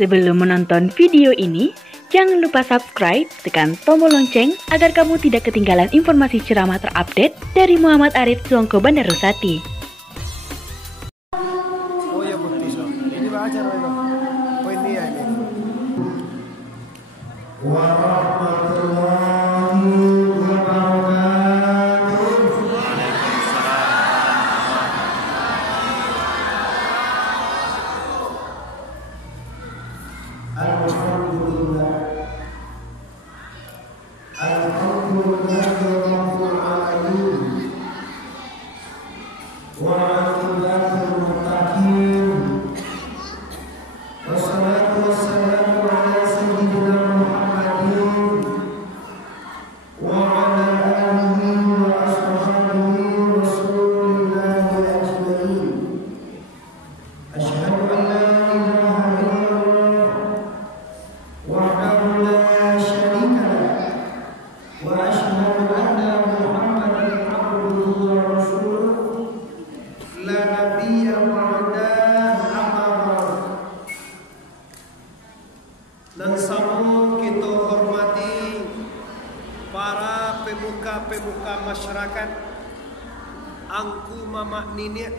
Sebelum menonton video ini, jangan lupa subscribe, tekan tombol lonceng agar kamu tidak ketinggalan informasi ceramah terupdate dari Muhammad Arif Suongko Bandarusati. Oh ya bukti so. Ini acara ini. Oh ini ya ini. Warahmatullahi wabarakatuh. Alhamdulillah. Alhamdulillah rabbil alamin. Wa aqibatul muttaqin. Wassalatu wassalamu ala sayyidina Muhammadin wa ala alihi wa ashabihi rasulillahi ajmain. Asyhadu an la ilaha illallah wahdahu la syarika lah wa asyhadu anna Muhammadan abduhu wa rasuluh la nabiyya ba'dah amma ba'd. Dan sambung kita hormati para pemuka-pemuka masyarakat, angku mamak ninik,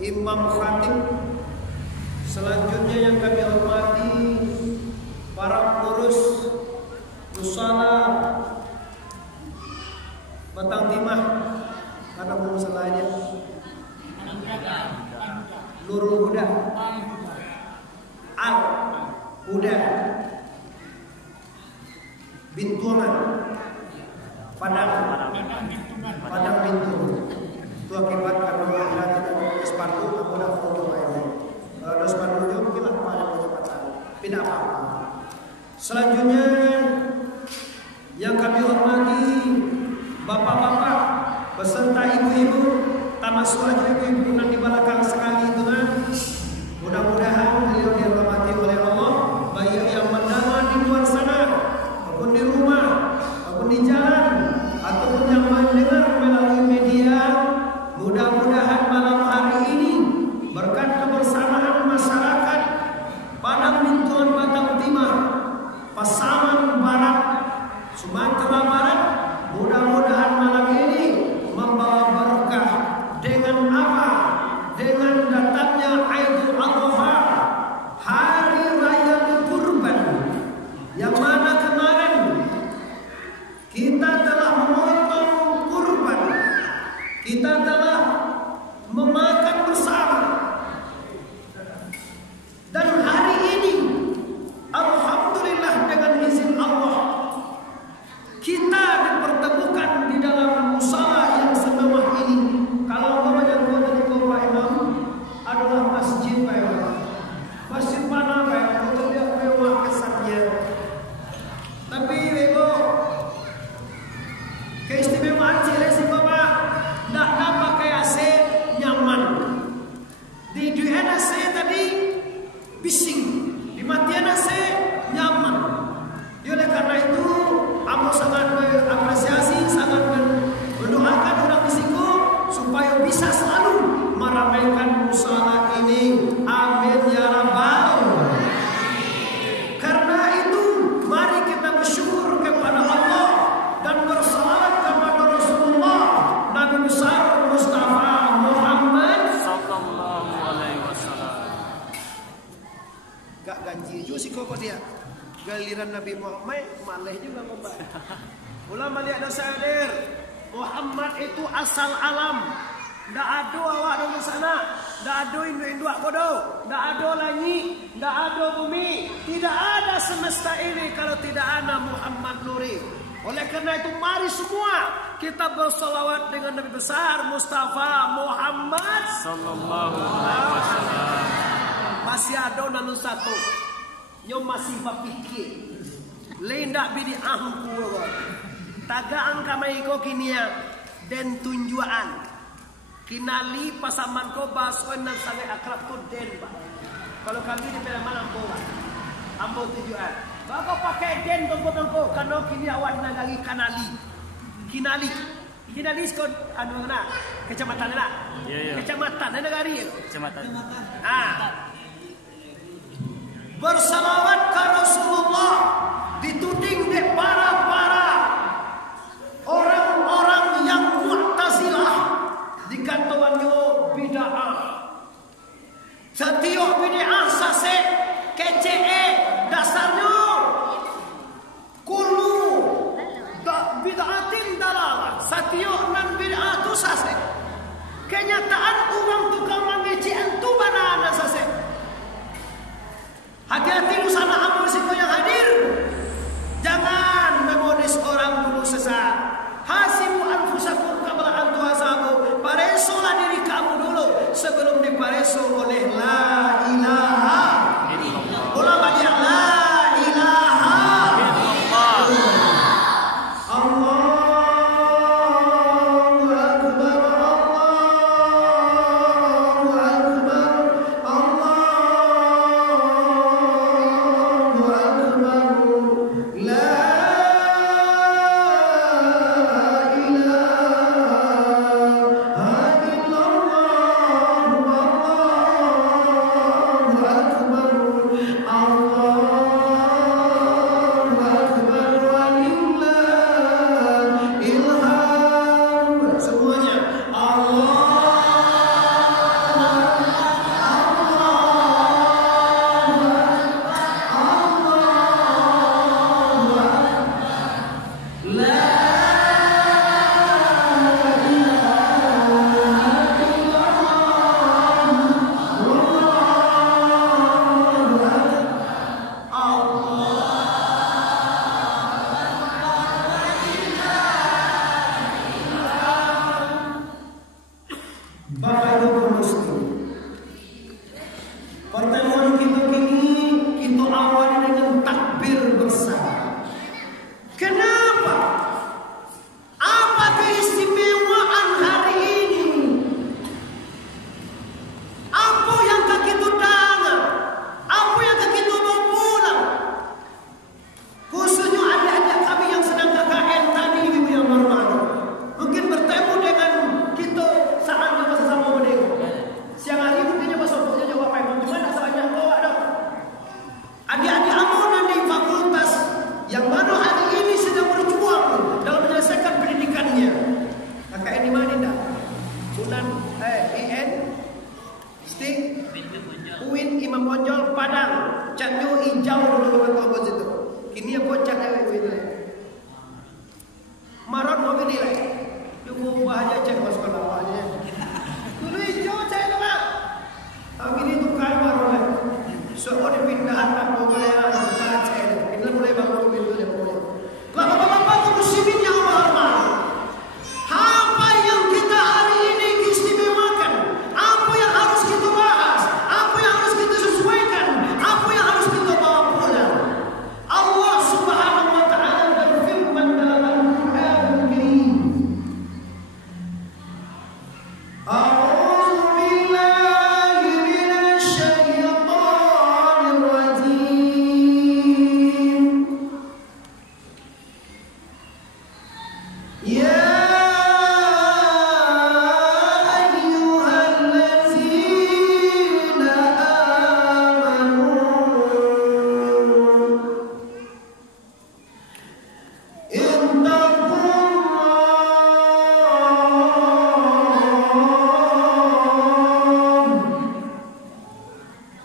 imam khatib. Selanjutnya yang kami hormati para pengurus musala Batang Timah, karena pengurus lainnya Nurul Huda, Al Huda, Bintuangan, Padang Bintu. Itu akibat karena kita tidak sepatu, aku dah foto mainnya. Kalau ada sepatu juga mungkin lah pada punya pacar. Tidak apa-apa. Selanjutnya yang kami hormati bapak-bapak beserta ibu-ibu, termasuk aja ibu-ibu yang di belakang sekali itu kan. Mudah-mudahan beliau dirahmati oleh Allah, baik yang mendengar di luar sana, maupun di rumah, maupun di jalan, ataupun yang mendengar melalui media. Mudah-mudahan malam hari ini berkat kebersamaan masyarakat Padang Bintuan Batang Timah, Pasaman Barat, Sumatera Barat, mudah-mudahan malam ini membawa berkah. Dengan apa? Dengan datangnya Aidul Adha, hari raya kurban, yang mana kemarin kita telah memotong kurban, kita telah memakan bersama. Dan hari ini alhamdulillah dengan izin Allah kita dipertemukan di dalam musala yang semewah ini. Kalau umpamanya gua dari Pak Imam adalah masjid Pak Imam, masjid mana Pak Imam? Itu dia mewah kesannya. Tapi Ibu, keistimewaan cile si Bapak tidak dapat kayak AC nyaman. Di dunia AC tadi bising, di matian AC nyaman. Oleh karena itu, aku sangat mengapresiasi, sangat mendoakan orang Meksiko supaya bisa selalu meramaikan musala ini. Amin ya rabbal. Karena itu, mari kita bersyukur kepada Allah dan bersalawat kepada Rasulullah Nabi besar Mustafa Muhammad sallallahu alaihi wasallam. Gak ganji juga sih kok dia. Galiran Nabi Muhammad malih juga ngomong. Ulama lihat dosa hadir. Muhammad itu asal alam. Ndak ada awak di sana, ndak ada induk-induk kodo, ndak ada langit, ndak ada bumi, tidak ada semesta ini kalau tidak ada Muhammad Nuri. Oleh karena itu mari semua kita bersolawat dengan Nabi besar Mustafa Muhammad sallallahu alaihi wasallam. Masih ada nanu satu. Nyom masih berpikir lendak bidi angku tagaan kamai ko kinia den tunjuan kinali pasaman ko basoen nan sange akrab tu den ba. Kalau kami di Pelaman ambo tujuan bapak pakai den tongko kano kini awan nagagi kanali kinali skon anu ngana kecamatan na. Kecamatan na negari. Kecamatan. bersalawat ke Rasulullah, dituding dek para orang-orang yang Mu'tazilah, dikatakannya bid'ah. Setiap bid'ah sase kece dasarnya kullu bid'atin dalalah. Setiap nan bid'ah tu sase. Kenyataan orang tukang mengeci entu banana sase. Hati-hati lu sana amal risiko yang hadir. Jangan mengonis orang dulu sesat. Hasibu anfusakum qabla an tuhasabu. Paresolah diri kamu dulu sebelum dipareso oleh la ilaha illallah. Ulama dia la ilaha illallah. Allahu akbar, Allahu akbar, Allahu akbar. La Bapak Ibu kaum muslimin, pertemuan kita kini kita awali dengan takbir bersama. Kenapa? Apa keistimewaan hari ini? Apa yang kita dengar? Apa yang kita bawa pulang? Khususnya adik-adik kami yang sedang KKN tadi, ibu yang hormat, mungkin bertemu dengan kita saat bersama beliau. Siang hari mungkin coba sopoknya jawab apa yang cuma tak salahnya kau ada. Adik-adik amonan di fakultas yang mana hari ini sedang berjuang dalam menyelesaikan pendidikannya. KKN di mana dah? Sunan IN Stik UIN Imam Bonjol Padang. Catnya hijau dulu kawan-kawan situ. Kini apa catnya itu? Maron mau nilai. Dulu bahaya cek masuk ke bawahnya. Dulu hijau cek tu mak. Ini tukar maron. Soalnya pindahan apa boleh tukar cek. Kita mulai bangun pintu dia boleh. Bapak-bapak muslimin yang hormat. Apa yang kita hari ini istimewakan? Apa yang harus kita bahas? Apa yang harus kita sesuaikan? Apa yang harus kita bawa pulang? Allah Subhanahu wa taala berfirman dalam Al-Qur'anul Karim. A'udzu billahi minasy syaithanir rajim. Ya ayyuhallazina amanu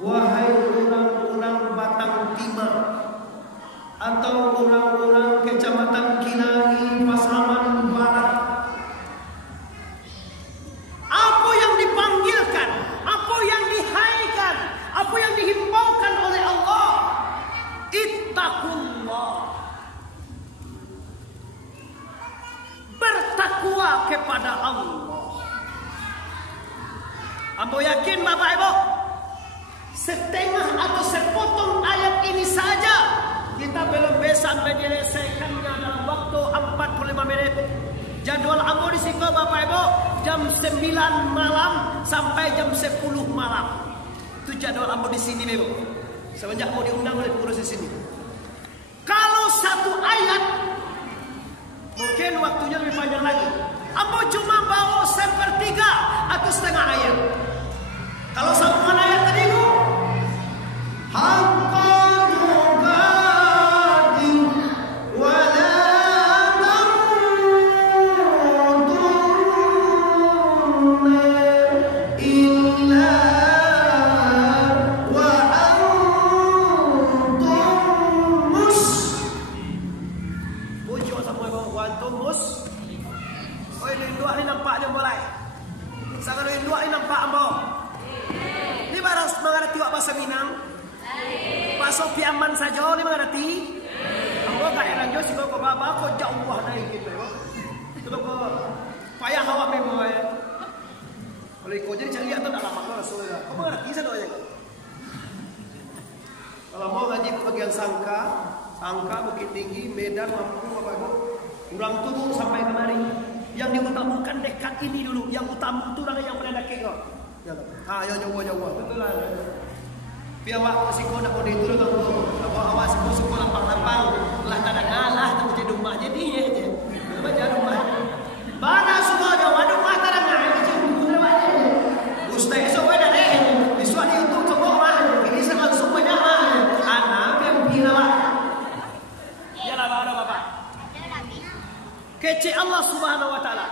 wahai orang-orang Batang Timah atau orang-orang Kecamatan Kinangi, Pasaman Barat, apa yang dipanggilkan, apa yang dihaikan, apa yang dihimbaukan oleh Allah, ittaqullah, bertakwa kepada Allah. Ambo yakin Bapak Ibu, setengah atau sepotong ayat ini saja kita belum bisa menyelesaikannya dalam waktu 45 menit. Jadwal ambo di sini Bapak Ibu jam 9 malam sampai jam 10 malam. Itu jadwal ambo di sini Ibu. Semenjak mau diundang oleh pengurus di sini. Kalau satu ayat mungkin waktunya lebih panjang lagi. Ambo cuma bawa sepertiga atau setengah ayat. Kalau sambungan ayat tadi Bu, hamka ini dua ni nampak je mulai. Sangat ini dua ni nampak ambo. Ni baru mengerti bahasa Minang. Bahasa Piaman saja ni mengerti. Ambo tak heran jo sih kau bapa kau jauh dari gitu. Kalau kau payah awak memang. Kalau ikut jadi cari atau tak lama kau rasa. Kau mengerti saja aja. Kalau mau ngaji bagian Sangka Bukit Tinggi, Medan, Lampung, Bapak Ibu, kurang turun sampai kemari. Yang diutamakan dekat ini dulu. Yang utama itu orang yang pernah daki kok. Ya nyawa. Betul lah. Biar awak siko nak kode itu tu. Awak siko lapang-lapang. Lah tak ada ngalah tu jadi rumah jadi je. Baca rumah. Mana semua jawab rumah tak ada ngalah macam tu. Ustaz so ada deh. Disuat di YouTube semua mah. Ini sangat semuanya mah. Anak yang bila. Yalah Bapak. Kece Allah Subhanahu wa taala.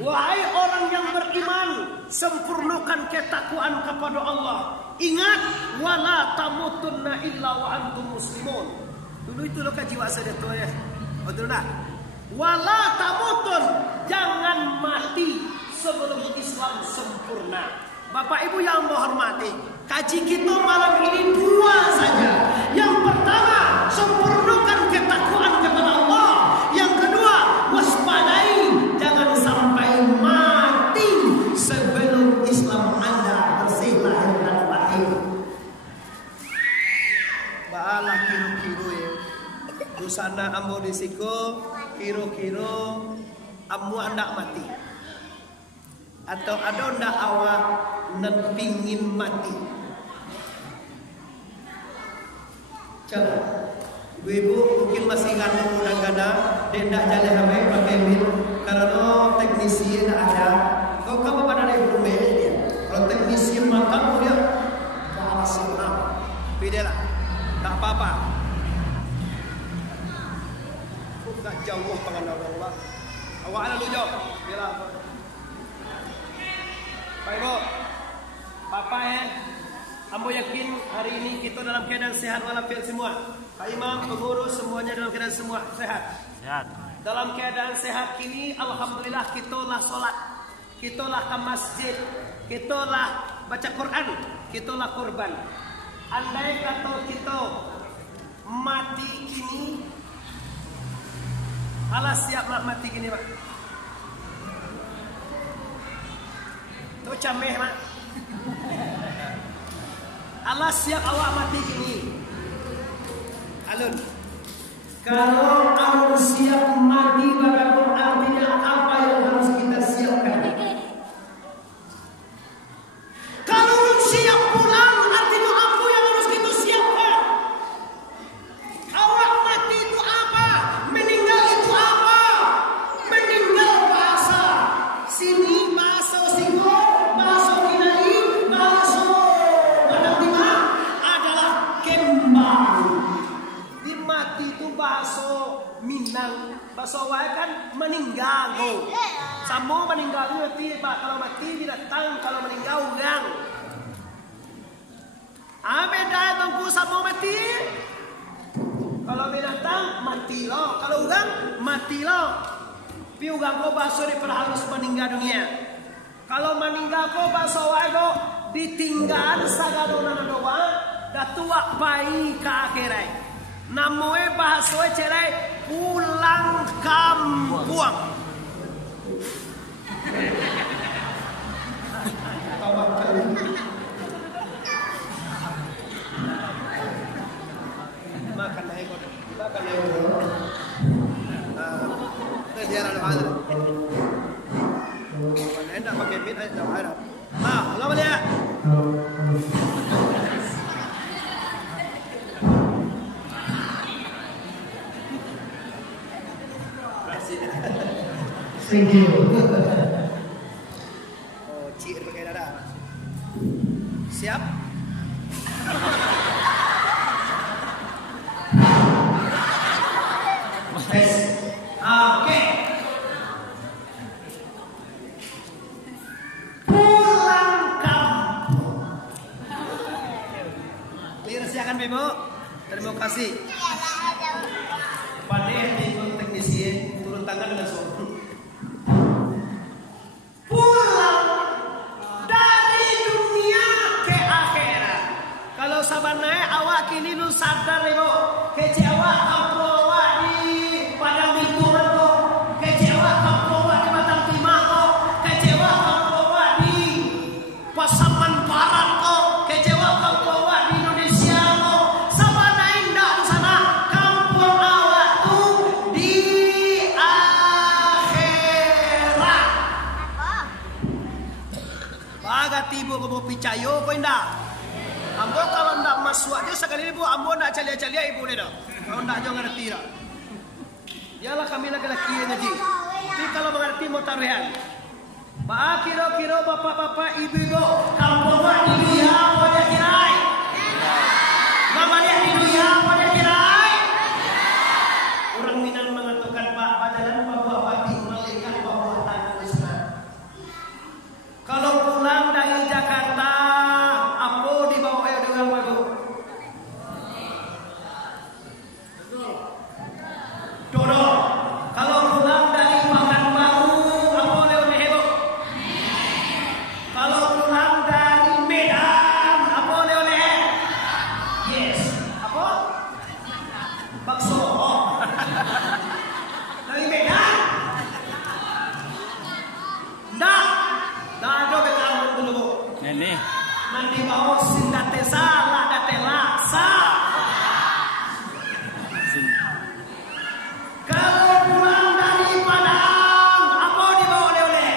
Wahai orang yang beriman, sempurnakan ketakwaan kepada Allah. Ingat, wala tamutunna illa wa antum muslimun. Dulu itu lo kaji wasa dia tu ya. Betul tak? Wala tamutun, jangan mati sebelum Islam sempurna. Bapak Ibu yang menghormati, kaji kita malam ini dua saja. Yang pertama, sempurnakan ketakwaan kepada Allah. Yang kedua, waspadai, jangan sampai mati sebelum Islam Anda bersih lahir dan batin. Baalah kiro-kiro ya. Busana ambo disiko, kiro-kiro ambo hendak mati. Atau ada ndak awak nan pingin mati. Coba ibu mungkin masih nganu kadang-kadang dia ndak jalan HP pakai mil karena teknisi ndak ada. Kau kamu pada ada rumah dia. Kalau teknisi makan dia kalah senang. Beda lah. Tak apa-apa. Kau tak jauh pengenal Allah. Awak ada lu jauh. Bila Pak Ibu, Bapak ya, ambo yakin hari ini kita dalam keadaan sehat walafiat semua. Pak Imam, pengurus semuanya dalam keadaan semua sehat. Sehat. Dalam keadaan sehat kini, alhamdulillah kita lah solat, kita lah ke masjid, kita lah baca Quran, kita lah kurban. Andai kata kita mati kini, Allah siap mati kini Pak. Tu cameh mak. Allah siap awak mati gini. Alun. Kalau kamu siap mati pada artinya apa yang harus kita siapkan? Kalau siap pulang artinya apa yang harus kita siapkan? Awak mati itu apa? Meninggal itu apa? Meninggal bahasa sini bahasa Singapura. Minang, bahasa Wai kan meninggal go. Samo meninggal mati Pak, kalau mati binatang, kalau meninggal orang. Beda bangku samo mati. Kalau binatang mati lo, kalau orang mati lo. Pi orang ko bahasa daripada harus meninggal dunia. Kalau meninggal ko bahasa Wai go ditinggal sagala doa, datuak pai ke akhirat. Namanya bahasa cerai pulang kampung. Makan naik. Terjadi ada. Mana hendak pakai mit ada ada. Lama dia. Thank you. Oh, cik pakai dada. Siap? Tes. Oke. Pulang kampung. Clear silakan Bimo. Terima kasih. Pandai di teknisi turun tangan dan soal. sadar ibu, kecewa kampung awak di Padang Binturan kok, kecewa kampung awak di Batang Timah kok, kecewa kampung awak di Pasaman Barat kok, kecewa kampung awak di Indonesia kok. Sabana indah di sana, kampung awak tuh di akhirat. Baga tibu kau picayo kau indah. Ambo kalau ndak masuk aja sekali ibu, ambo ndak calia-calia ibu ni dah. Kalau ndak jangan ngerti dah. Yalah kami laki-laki ngaji. Tapi kalau mengerti mau taruhan. Pak kira-kira bapak-bapak ibu-ibu, kampung awak di dunia apa dia kirai? Mama lihat di dunia apa dia kirai? Orang Minang mengatakan Pak badalan bapak bati malaikat bawa tangan sana. Kalau pulang dari Jakarta mandi bau sindate salah date laksa. Kalau pulang dari Padang, apa dibawa oleh-oleh?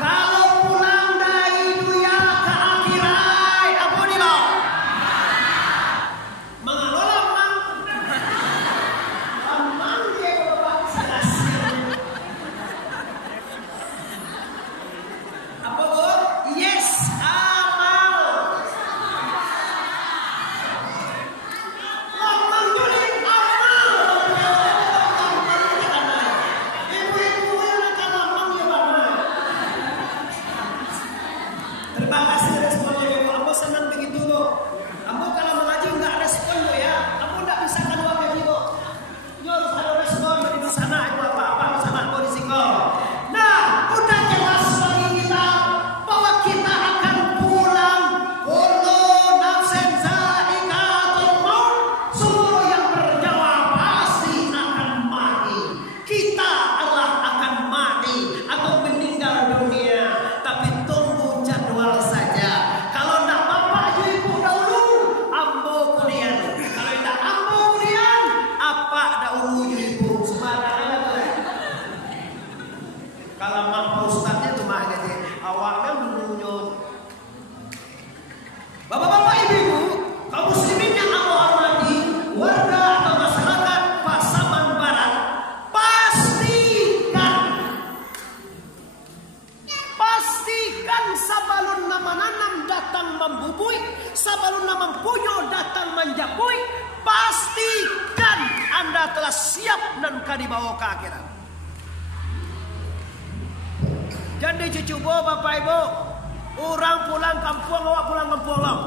Kalau pulang dari dunia ke akhirat, apa dibawa? Mengelola mang. Mang dia bawa salah. Apa bu? Yes. Bapak-bapak, ibu-ibu, kaum muslimin yang aku hormati, warga atau masyarakat Pasaman Barat, pastikan sabalun nama nanam datang membubui, sabalun nama punyo datang menjapui, pastikan Anda telah siap dan kadibawa ke akhirat. Jadi cucu bapak ibu, orang pulang kampung, awak pulang kampung lah.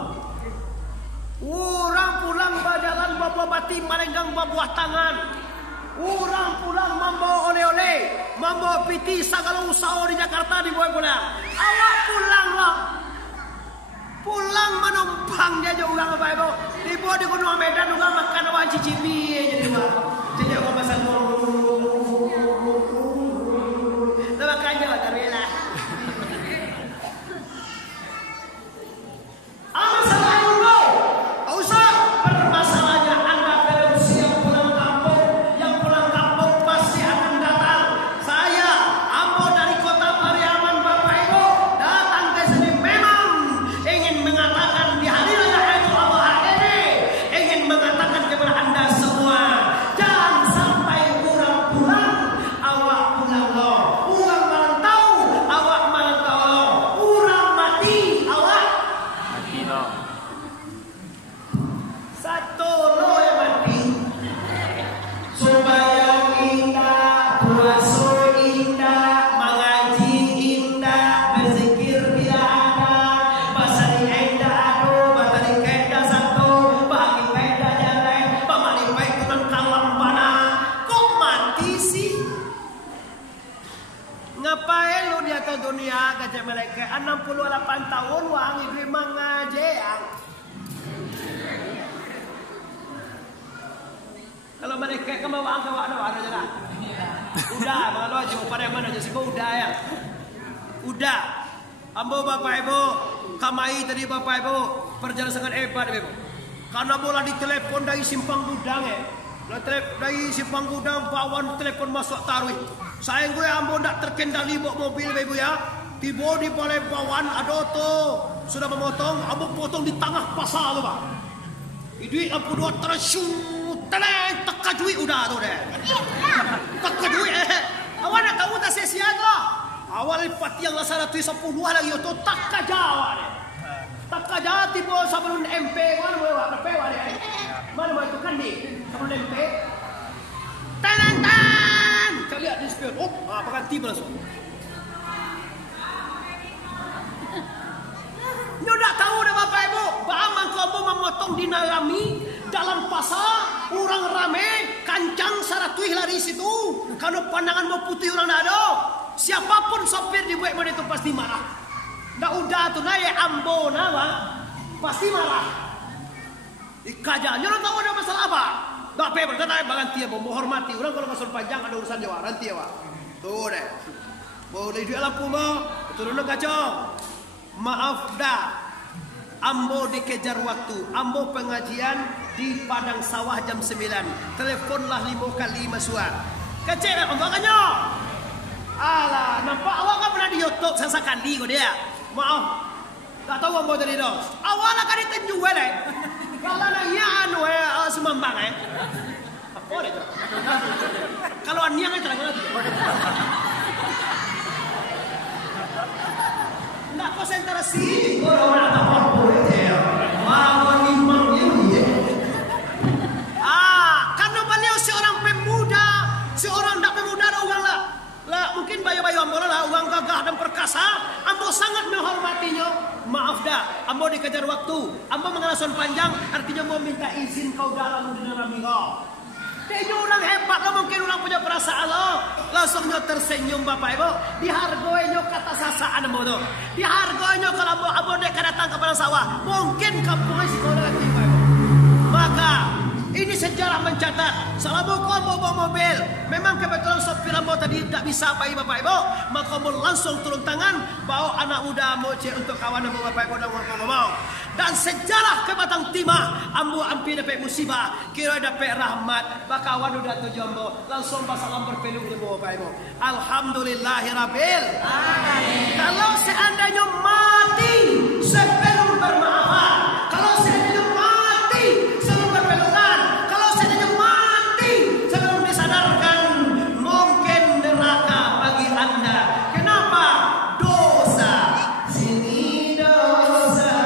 Orang pulang berjalan bawa bati malenggang buah tangan. Orang pulang membawa oleh-oleh, membawa piti segala usaha di Jakarta dibawa pulang. Awak pulang lah. Pulang menumpang dia juga apa ibu. Dibawa di Gunung Medan juga makan awak cicipi aja di bawah. Jadi awak pasal makanya lah karela. dunia kata mereka 68 tahun wang ibu mangajeng Kalau mereka kan bawa angka ada aja lah. Udah, kalau aja pada yang mana aja sih udah ya. Udah. Ambo Bapak Ibu, kamai tadi Bapak Ibu, perjalanan sangat hebat Ibu. Karena bola ditelepon dari simpang gudang ya. Dari simpang gudang bawan telepon masuk tarwih. Sayang gue ambo ndak terkendali bawa mobil Ibu ya. Tiba di balai bawan ada tuh sudah memotong, ambo potong di tengah pasar tuh Pak. Duit lampu dua tershoot, teleng, teka duit udah tuh deh. Teka duit awak nak tahu tak sia-sia tuh. Awal pati yang lasara tu 10 lagi itu teka Jawa deh. Teka Jawa tiba sebelum MP mana mau berapa deh. Mana mau itu kan nih sebelum MP. Tan. Kau lihat di spion. Oh, apa kan tiba langsung. Nyo tak tahu dah Bapak Ibu, bagaimana kamu memotong dinalami dalam pasar, orang rame, kancang saratui lari situ. Kalau pandangan mau putih orang tak ada, siapapun sopir dibuat mana itu pasti marah. Dah udah tu naik ambo nawa, pasti marah. Ikaja, nyo tak tahu ada masalah apa. Tak apa, berkata baganti ya, menghormati orang kalau masuk panjang ada urusan Jawa, nanti ya Pak. Tuh deh, boleh duit lampu mau, turun kacau. Maaf dah, ambo dikejar waktu. Ambo pengajian di padang sawah jam 9. Teleponlah 5 kali masua. Kecil ambo kanyo. Alah, nampak awak kan pernah di YouTube sesekali kau dia. Maaf, tak tahu ambo tadi dah. Awalnya kan ditenjual Kalau nanya anu semambang Apa dia? Kalau aniang itu lagi. Nggak konsentrasi orang tak apa ya. Malah imam ini. Karena beliau seorang pemuda, seorang tak pemuda ada orang lah mungkin bayu-bayu ambo lah orang gagah dan perkasa, ambo sangat menghormatinya. Maaf dah, ambo dikejar waktu, ambo mengalasan panjang, artinya mau minta izin kau dalam dinarami kau. Dia orang hebat lah, mungkin orang punya perasaan lo. Langsung nyo tersenyum Bapak Ibu. Dihargai nyo kata sasaan ambo tu. Dihargai nyo kalau ambo dek datang ke padang sawah. Mungkin kampungnya sekolah lagi Bapak Ibu. Maka ini sejarah mencatat. Selama kau bawa mobil, memang kebetulan sopir ambo tadi tak bisa bayi Bapak Ibu. Maka ambo langsung turun tangan bawa anak muda ambo untuk kawan ambo Bapak Ibu dan ngomong. Dan sejarah ke Batang Timah, ambo hampir dapat musibah, kira dapat rahmat, bakawan udah tujuh ambo, langsung basalam berpeluk di bawah Bapak Ibu. Alhamdulillahirabbil alamin. Kalau seandainya mati sebelum bermaafan, kalau seandainya mati sebelum berpelukan, kalau seandainya mati sebelum disadarkan, mungkin neraka bagi Anda. Kenapa? Dosa sini dosa.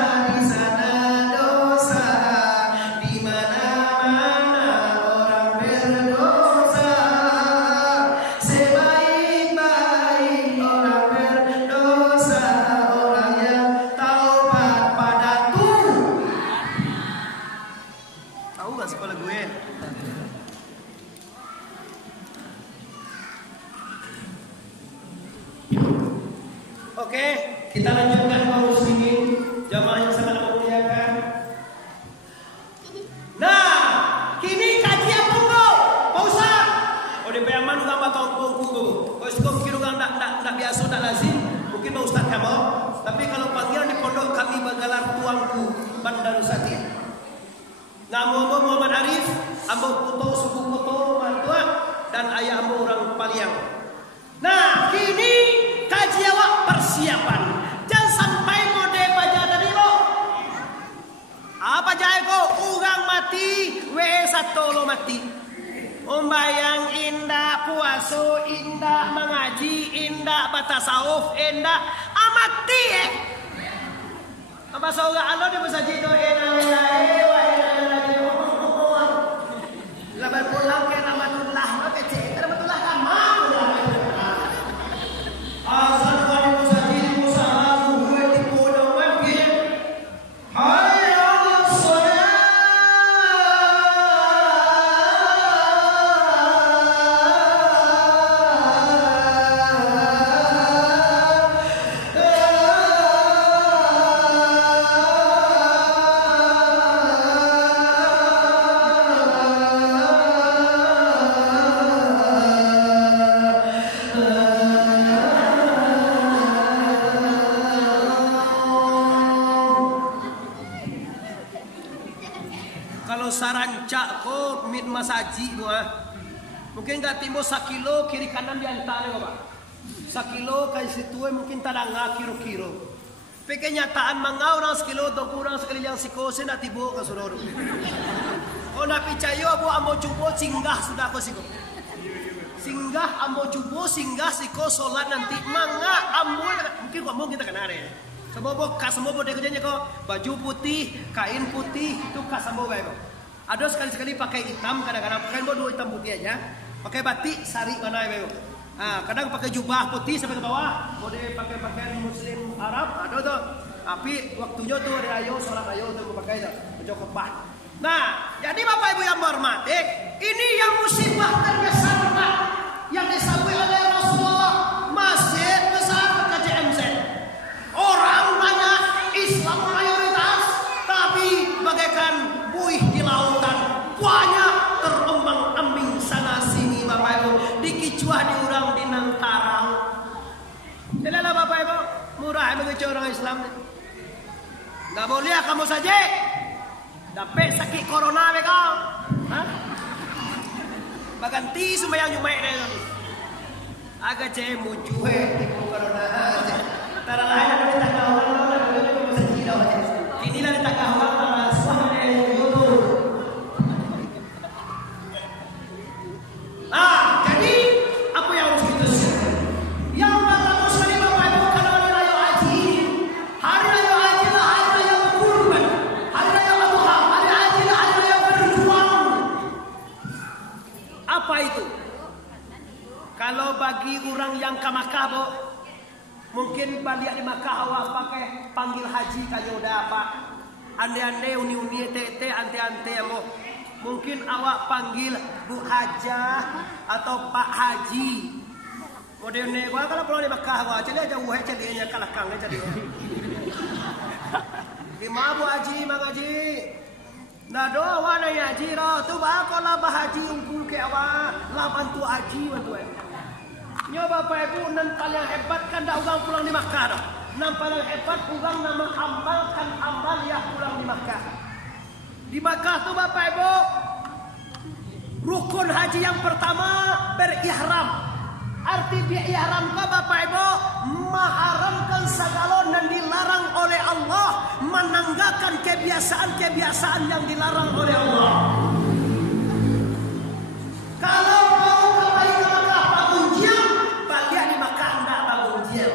Oke, kita lanjutkan kaum muslimin, jamaah yang sangat memuliakan. Nah, kini kaji apa kau? Pak Ustaz. Oh di Payaman juga bakal bongku. Kalau sekarang mungkin orang tak biasa, tak lazim. Mungkin Pak Ustaz kamu. Tapi kalau panggilan di pondok kami bagalar tuangku Bandar Usati. Nama Muhammad Arif, ambo puto suku puto mantua dan ayah ambo orang Paliang. Nah, kini kaji awak persiapan. Jangan sampai mode baca tadi bo. Apa jaya ko? Urang mati, W1 lo mati. Ombayang indah, puaso indah, mengaji indah, batasawuf indah, amati Apa seorang Allah di masjid itu Laban pulang ke Rahmatullah, maka cek Rahmatullah kamar. Asal wali musajid musalah gue di podong webgame. Hai Allah salat. sarancak ko mit masaji ko mungkin gak timbo 1 kilo kiri kanan diantara ko ba 1 kilo kay situ mungkin tadanga kiro-kiro tapi kenyataan mga orang 1 kilo to kurang sekali yang sikose na tibo ka suroro o napicayo abo amo cubo singgah sudah ko siko singgah amo cubo singgah siko solat nanti mga amo mungkin ko kita kenare semobo kasemobo de kerjanya ko baju putih kain putih itu kasemobo ko ada sekali-sekali pakai hitam kadang-kadang pakai dua hitam putih aja pakai batik sari mana ya kadang pakai jubah putih sampai ke bawah boleh pakai pakaian muslim Arab ada tuh tapi waktunya tuh ada ayo sholat ayo tuh pakai tuh baju kebah. Nah jadi bapak ibu yang berhormati ini yang musibah terbesar Pak yang disampaikan oleh Rasulullah masjid besar KJMZ orang banyak Islam mayoritas tapi bagaikan buih di lautan banyak terombang-ambing sana sini bapak ibu dikicuah diurang di Nangtarang. Jadilah bapak ibu murah begitu orang Islam. Nggak boleh kamu saja dapat sakit corona mereka. Baganti sembahyang Jumat deh. Agak ceh muncul corona aja. Tara lain ada tangga orang inilah di tangga orang suami jadi apa yang harus kita siapkan? Yang pertama sekali bapak ibu kalau hari raya haji lah hari raya kurban, hari raya adha, hari haji lah hari raya berjuang. Apa itu? Kalau bagi orang yang ke Makkah bo, mungkin balik di Makkah awak pakai panggil haji kayo dah pak. Ande-ande uni-uni tete ante-ante mo. Mungkin awak panggil Bu Hajah atau Pak Haji. Modelnya gua kalau pulang di Makkah gua jadi aja uhe jadinya kalakangnya jadi. Gimana Bu Haji, Mang Haji? Nah doa wana ya Haji roh tu bakal lah Bah Haji unggul ke awak lah bantu Haji bantu. Nyoba Bapak Ibu nan paling hebat kan dah ugang pulang di Makkah dah. Nan paling hebat ugang nama amalkan amal ya pulang di Makkah. Di Makkah tu Bapak Ibu rukun haji yang pertama berihram. Arti berihram ka Bapak Ibu mengharamkan segala yang dilarang oleh Allah, menanggalkan kebiasaan-kebiasaan yang dilarang oleh Allah. Kalau mau kembali ke Makkah bangunjian, balik di Makkah enggak bangunjian.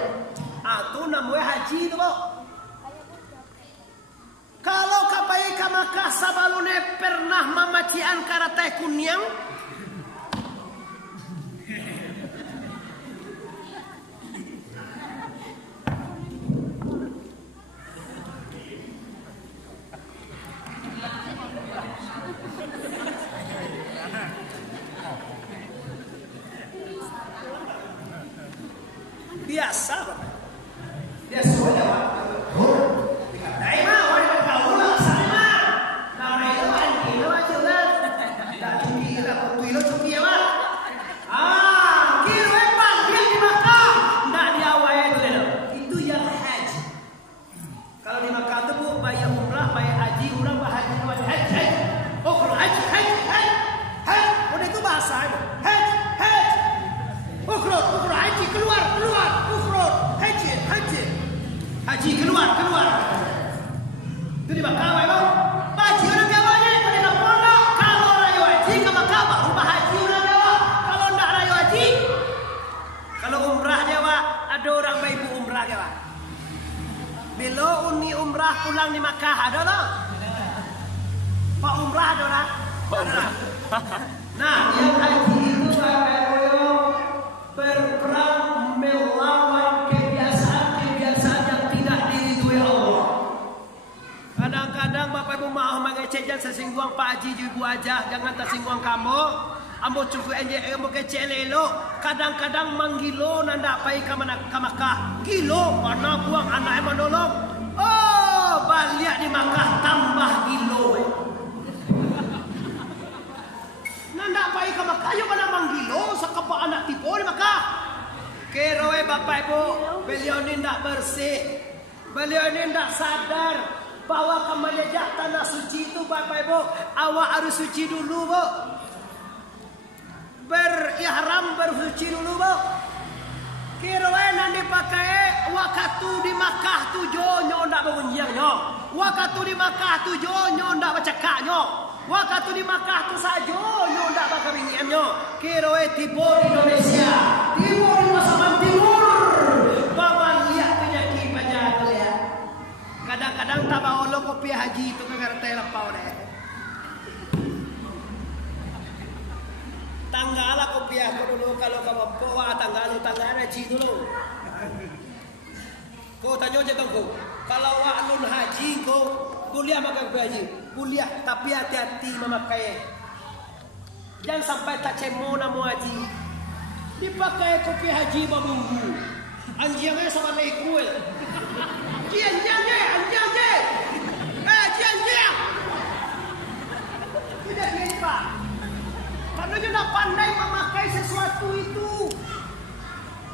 Itu namanya haji itu, Bu. Kalau kapai ke Makkah sabalune pernah mamacian karate kunyang, biasa, Bapak. Biasa aja, Pak. Haji keluar. Itu di Makkah, Bang. Haji orang Jawanya pada nak pondok. Kalau rayu haji ke Makkah baru haji orang Jawa. Kalau enggak rayu haji, kalau umrah Jawa ada orang ibu umrah Jawa. Bila uni umrah pulang di Makkah ada tak? Pak umrah ada tak? Nah, yang haji itu berperang melawan kebiasaan-kebiasaan yang tidak diridhoi Allah. Kadang-kadang Bapak Ibu maaf mengecek jangan sesinggung Pak Haji Ibu aja, jangan tersinggung kamu. Ambo cukup enje ambo kecek elok. Kadang-kadang manggilo nanda pai ke Makkah. Gilo mana buang anak menolong. Oh, balik di Makkah tambah gilo. Nanda pai ke Makkah yo mana manggilo sakapa anak tipu di Makkah. Keroe Bapak Ibu, beliau ini tidak bersih. Beliau ini tidak sadar bahwa kemenjak tanah suci itu Bapak Ibu, awak harus suci dulu, Bu. Berihram bersuci dulu, Bu. Kirain nanti pakai waktu di Makkah tujuh ndak mengunjangnya. Waktu di Makkah tujuh ndak bercakapnya. Waktu di Makkah tu saja ndak bakal bingiannya. Kirain timur Indonesia, timur pasaman timur. Bapak lihat penyakit banyak tu ya. Kadang-kadang tak bawa lo kopi haji itu ke kartu lapau deh. Tanggalah kopi aku dulu kalau kamu bawa tanggal haji dulu. Kau tanya aja tangku. Kalau alun haji kau kuliah makan kopi haji, kuliah tapi hati-hati memakai. Jangan sampai tak cemo nama haji. Dipakai kopi haji babunggu. Anjingnya sama naik kue. Anjingnya. Anjing. Tidak lupa. Karena dia tidak pandai memakai sesuatu itu.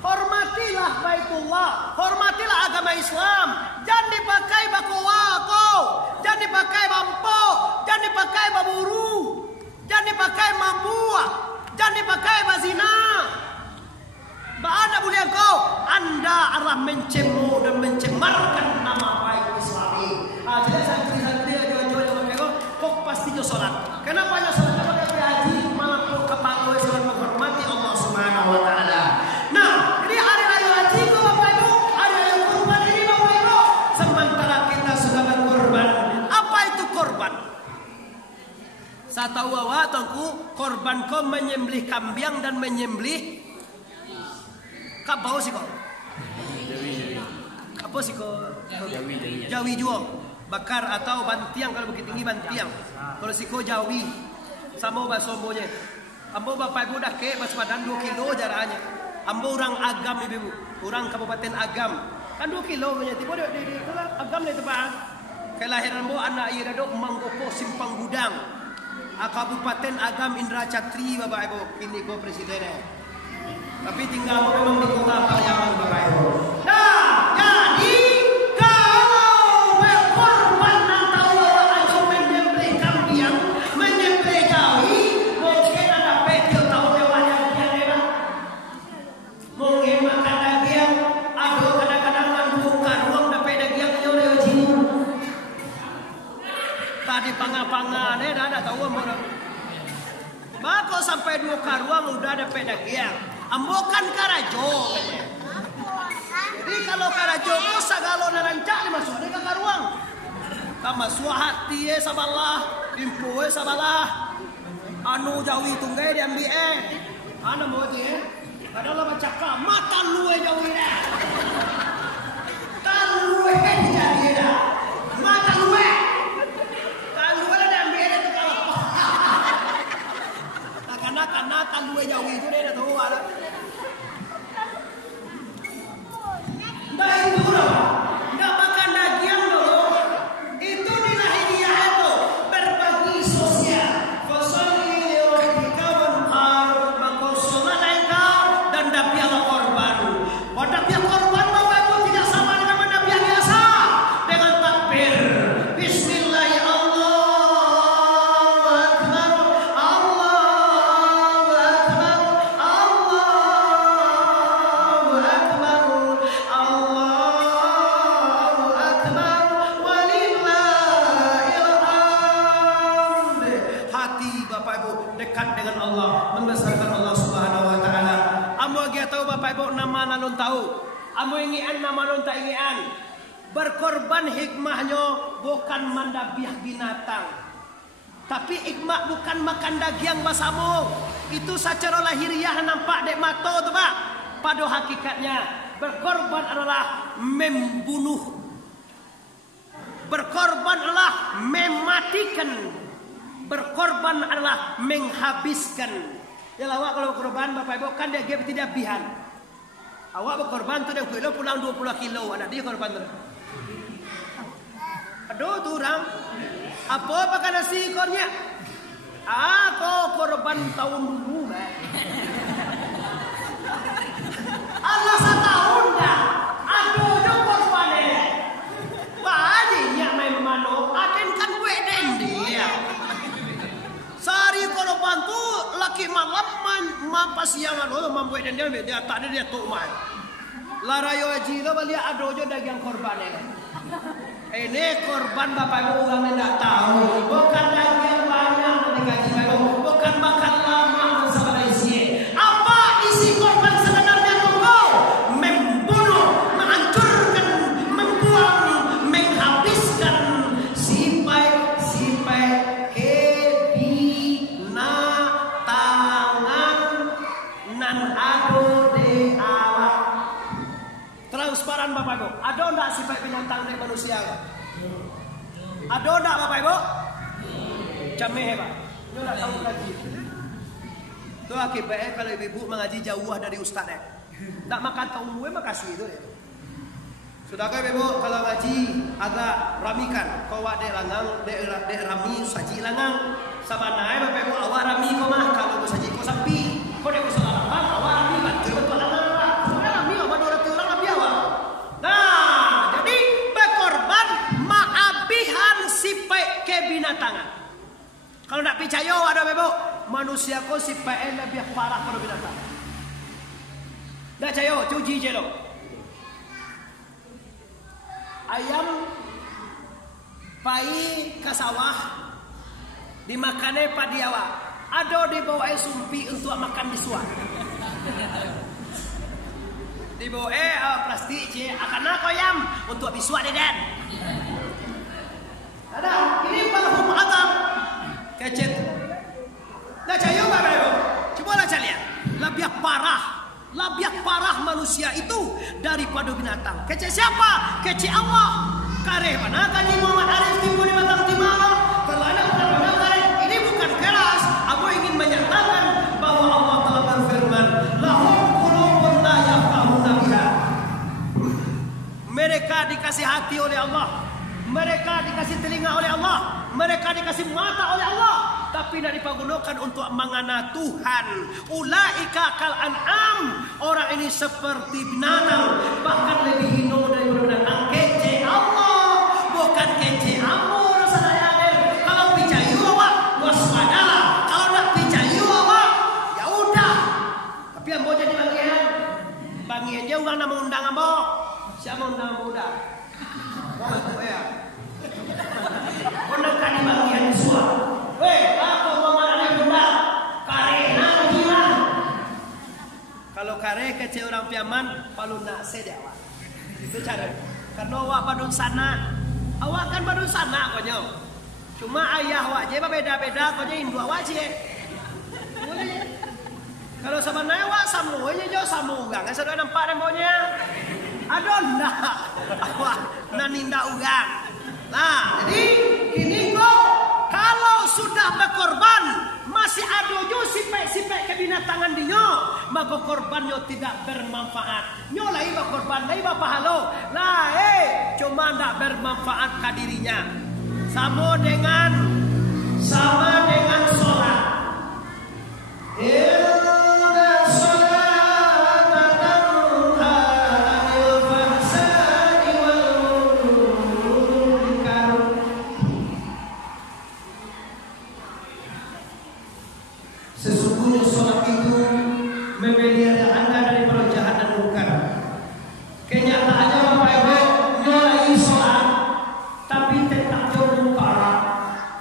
Hormatilah Baitullah, hormatilah agama Islam. Jangan dipakai bakowako, jangan dipakai bampo, jangan dipakai baburu, jangan dipakai mabua, jangan dipakai bazina. Bagaimana boleh kau? Anda adalah mencemooh dan mencemarkan nama baik Islami. Jadi santri-santri jual-jual pakai kok pasti jo salat. Kenapa hanya salat pakai haji? Malah kau kepala salat menghormati Allah Subhanahu Wa Taala. Nah, ini hari raya haji kau Bapak Ibu, hari raya kurban ini Bapak Ibu. Sementara kita sudah berkorban. Apa itu korban? Saya tahu awak tangku korban kau menyembelih kambing dan menyembelih kapau sih kok. Apa sih kok? Jawi juga. Bakar atau bantiang kalau bukit tinggi bantiang. Kalau siko jawi sama bahasa Sombonya. Ambo Bapak Ibu dah ke bahasa Padan 2 kilo jaraknya. Ambo orang Agam Ibu, orang Kabupaten Agam. Kan 2 kilo punya tiba di Agam ni tempat. Kelahiran Ambo anak ia dok Manggopo Simpang Gudang. Kabupaten Agam Indra Catri Bapak Ibu. Ini go presidennya. Tapi tinggal memang di kota Pariaman Bapak Ibu. Nah, jadi kalau berkorban atau langsung menyembelih kambing, menyembelih jawi, mungkin ada petil tahu mewahnya yang enak. Mungkin makan daging, ada kadang-kadang membuka ruang dapat daging nyonya jiwa. Tadi panga-panga dah ada tahu orang. Maka sampai 2 karuang udah dapat daging. Ambokan karajo. Jadi kalau karajo itu sagalo narancak dimasuk ke karuang. Masuk hati sabalah, impu sabalah. Anu jawi tunggai diambil Anu mau je. Kadang baca mata luwe jawi dah. Kan luwe jadi dah. Mata luwe. Kan luwe dah diambil itu kalau. Karena kan luwe jawi itu dia dah tahu ada. Nah itu nggak makan daging dulu. Itu dilahirnya itu berbagi sosial. Fasali rabbika wanhar, maka sholat engkau dan dapialah korban. Pada pihak korban Bapak Ibu tidak sama dengan mendapiah biasa. Dengan takbir, Bismillah, Allahu Akbar, Allahu Akbar, Allahu Akbar. Dekat dengan Allah, membesarkan Allah Subhanahu Wa Taala. Amo dia tahu Bapak Ibu nama nalun tahu. Amo ingian nama nalun tak ingian. Berkorban hikmahnya bukan mendabiah binatang, tapi hikmah bukan makan daging basamu. Itu secara lahiriah nampak dek mata tu Pak. Pada hakikatnya berkorban adalah membunuh. Berkorban adalah mematikan. Berkorban adalah menghabiskan. Ya awak kalau berkorban Bapak Ibu kan dia tidak bihan. Awak berkorban tu dia kilo pulang 20 kilo. Anak dia korban tu. Aduh tu orang. Apa pakai nasi kornya? Aku korban tahun dulu. Allah setahun dah. Aduh dia korban ni. Banyak main mano mampas siang lo membuat dia tak ada dia tuk mai. Larayo haji lo balik ado jo daging korban ini. Ini korban bapak ibu orang tidak tahu. Bukan daging banyak dikaji bapak ibu. Bukan makan lama bersama isi. Apa isi korban sebenarnya tunggu? Membunuh, menghancurkan, membuang, menghabiskan sipai kebinatangan nan ado de awak. Transparan bapak ibu. Ada enggak sifat binatang dari manusia? Ada enggak bapak ibu? Camih hebat. Ini enggak tahu lagi. Itu akibatnya kalau ibu mengaji jauh dari ustaz ya. Tak makan tahu gue makasih itu deh. Sudahkah ibu kalau ngaji agak ramikan. Kau wak dek langang, dek rami saji langang. Sama naik bapak ibu awak rami kau mah kalau saji kau sapi. Kau dek usul langang awak rami bantu betul langang. Soalnya rami awak 200 orang lebih awak. Nah, jadi berkorban maabihan sipai kebinatangan. Kalau nak percaya ada bebo, manusia ko sipai lebih parah pada binatang. Dah percaya, cuci je lo. Ayam pai ke sawah dimakannya padiawa. Ada di bawah sumpi untuk makan bisuan. Di bawah plastik je akan nak ayam untuk bisuan deden. Ada ini balhum azam kecil. Dah cayo bapak ibu. Coba lah lihat. Lebih parah manusia itu daripada binatang. Kecil siapa? Kecil Allah. Kareh mana kaji Muhammad Arif timbul di batang timah. Kalau ada benar-benar kareh ini bukan keras. Aku ingin menyatakan bahwa Allah telah berfirman, lahum qulubun la yafqahuna biha. Mereka dikasih hati oleh Allah. Mereka dikasih telinga oleh Allah. Mereka dikasih mata oleh Allah. Tapi tidak dipergunakan untuk mengana Tuhan. Ulaika kal an'am. Orang ini seperti binatang. Bahkan lebih hina daripada binatang. Kece Allah. Bukan kece Allah. Kalau percaya awak, waspadalah. Kalau tak percaya awak, ya udah. Tapi yang mau jadi bagian. Bagian dia orang nak mengundang ambo. Siapa undang ambo udah? Oh ya. Kau kan di bagian suara. Weh, apa omongan yang benar? Karena gila. Kalau kare kecil orang piaman, palu nak sedia awak. Itu cara. Karena awak badun sana, awak kan badun sana konyo. Cuma ayah awak je beda-beda konyo Hindu awak je. Kalau sama naya awak samu aja jo samu ugang. Saya sudah nampak dembonya. Aduh ndak. Awak naninda ugang. Nah, jadi ini kok kalau sudah berkorban masih ada jo sipek kebinatangan dinyo, maka korbannya tidak bermanfaat. Nyo lai berkorban, lai berpahala. Lah, cuma tidak bermanfaat ke dirinya. Sama dengan sholat. Sesungguhnya sholat itu memelihara anda dari jahat dan mungkar. Kenyataannya bapak ibu nyolai sholat tapi tetap jauh mungkar.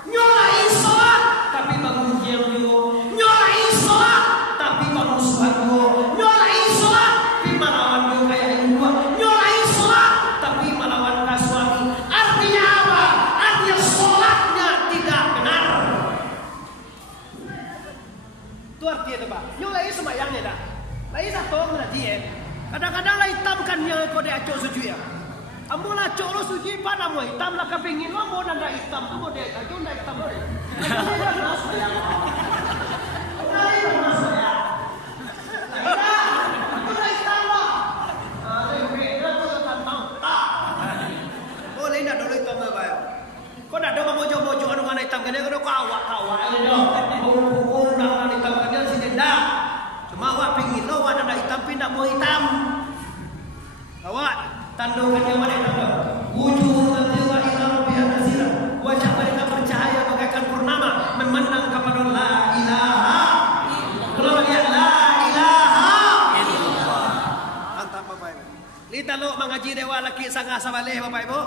Nyolai sholat tapi bangun jam juga. Nyolai sholat tapi bangun suhat juga. Nyolai sholat tapi melawan juga kayak juga. Nyolai sholat tapi melawan suami. Artinya apa? Artinya sholatnya tidak benar. Itu artinya itu pak. Nyolai semayangnya dah. Lai satu mengaji kadang-kadang lah hitamkan yang kau dia acok suci ya. Ambo lah acok lo suci pak namu hitam lah kepingin lo mau nanda hitam. Ambo dia acok nanda hitam lo deh. Ini dah masuk ya. Ini dah masuk ya. Aku dah hitam lo. Ada tu tentang tak. Boleh nak dulu hitam apa ya? Kau nak dong mojo-mojo anu mana hitam kan dia kau awak ini dong. Kau nak hitam kan dia sini dah. Cuma awak pingin lo awak nak hitam pindah mau hitam. Awak tandukkan yang mana hitam lo. Wujud nanti wa ilam biha nasira. Wajah mereka bercahaya bagaikan purnama memandang kepada la ilaha. Kalau lihat la Lita lo mengaji dewa laki sangga sabaleh Bapak Ibu.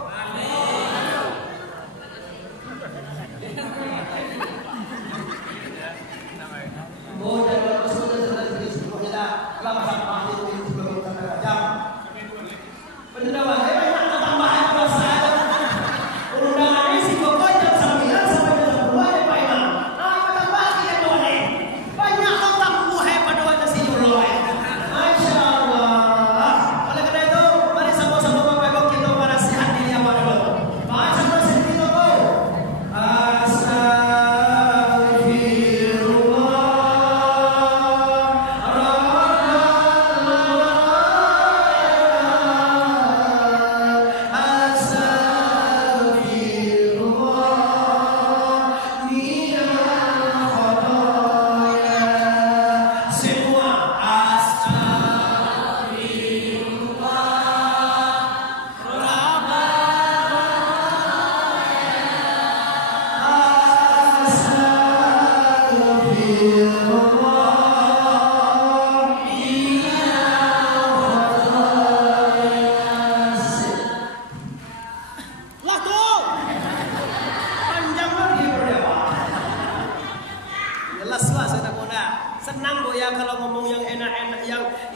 Senang gue ya kalau ngomong yang enak-enak,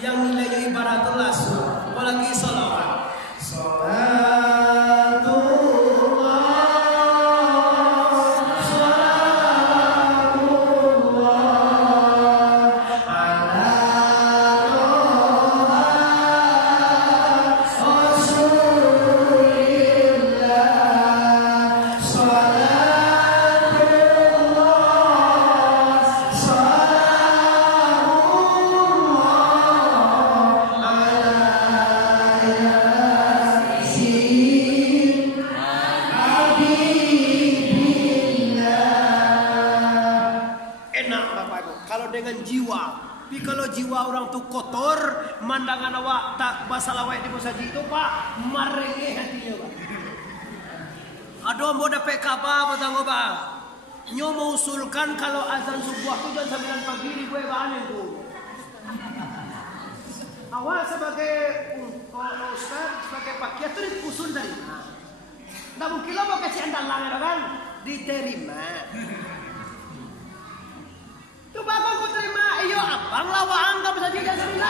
yang nilainya ibaratullah, apalagi sholawat. Dengan jiwa, tapi kalau jiwa orang tuh kotor, mandangan awak tak basal awak di posaji itu pak, marenge hatinya pak. Aduh mau dapat kabar batang bang, nyo mau usulkan kalau azan subuh tu jam 9 pagi di gue bahan itu. Awak sebagai ustaz, sebagai pakia tu diusul dari mana? Tak mungkin lo mau kasih andalan kan? Diterima. Coba aku terima, iyo abang lawa anggap bisa jadi 9.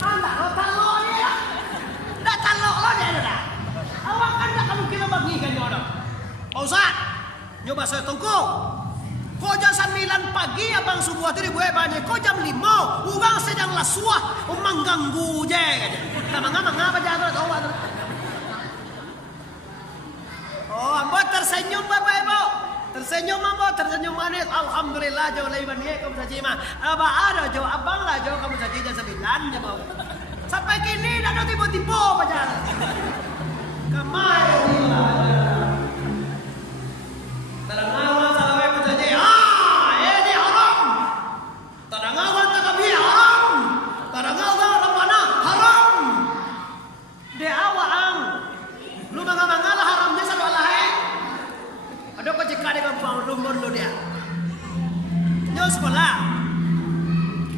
Anda lo talok dia, dah talok lo dia dah. Awak kan tak kamu kira bagi kan orang. Ustaz, nyoba saya tunggu. Kau jam 9 pagi abang subuh tadi gue banyak. Kau jam 5, orang sedang lasuah, mengganggu je. Tak mengapa jangan tahu. Oh, ambo tersenyum Bapak Ibu. Tersenyum ambo, tersenyum manis. Alhamdulillah jauh lebih banyak kamu saja mah. Apa ada jauh abang lah jauh kamu saja jam 9 ya mau. Sampai kini dah tiba-tiba pacar. Kemai terangawal salawai kamu saja. Ini haram. Terangawal takbir haram. Terangawal rabbana haram. Dia awang. Lu mangalah haramnya satu Allah. Ada kau cekak dengan pang lumur lu dia. Nyo sekolah.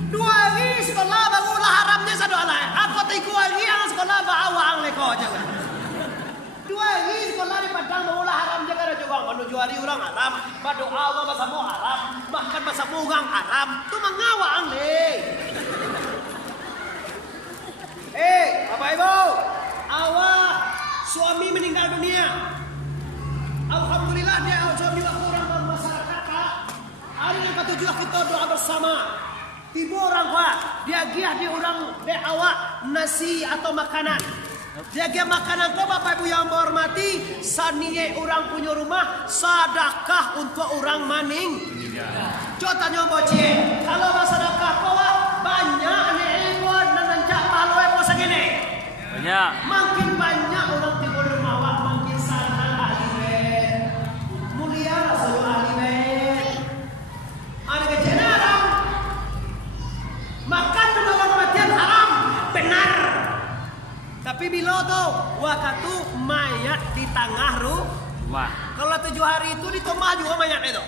2 hari sekolah barulah haramnya satu Allah. Aku 3 hari yang sekolah bawang leko aja. 2 hari sekolah di Padang barulah haramnya kada juga. Menuju hari orang haram, berdoa Allah bahasa mu haram, makan bahasa mungang haram. Tu mengawang deh. Bapak Ibu, awak suami meninggal dunia. Alhamdulillah dia suami orang bermasyarakat Pak. Hari yang ketujuh kita doa bersama. Tiba orang Pak, dia giah di orang dia awak nasi atau makanan. Dia giah makanan kau Bapak Ibu yang berhormati, saniye orang punya rumah sedekah untuk orang maning. Coba nyoba cie, kalau sedekah kau banyak nih ekor dan rancak pahalai kau segini. Banyak. Makin banyak orang tiba di rumah awak makin sadar ahli bet. Mulia rasanya ahli bet. Ada kecil haram. Makan dengan kematian haram. Benar. Tapi bila tu waktu mayat di tengah rumah. Kalau 7 hari itu di rumah juga mayat itu.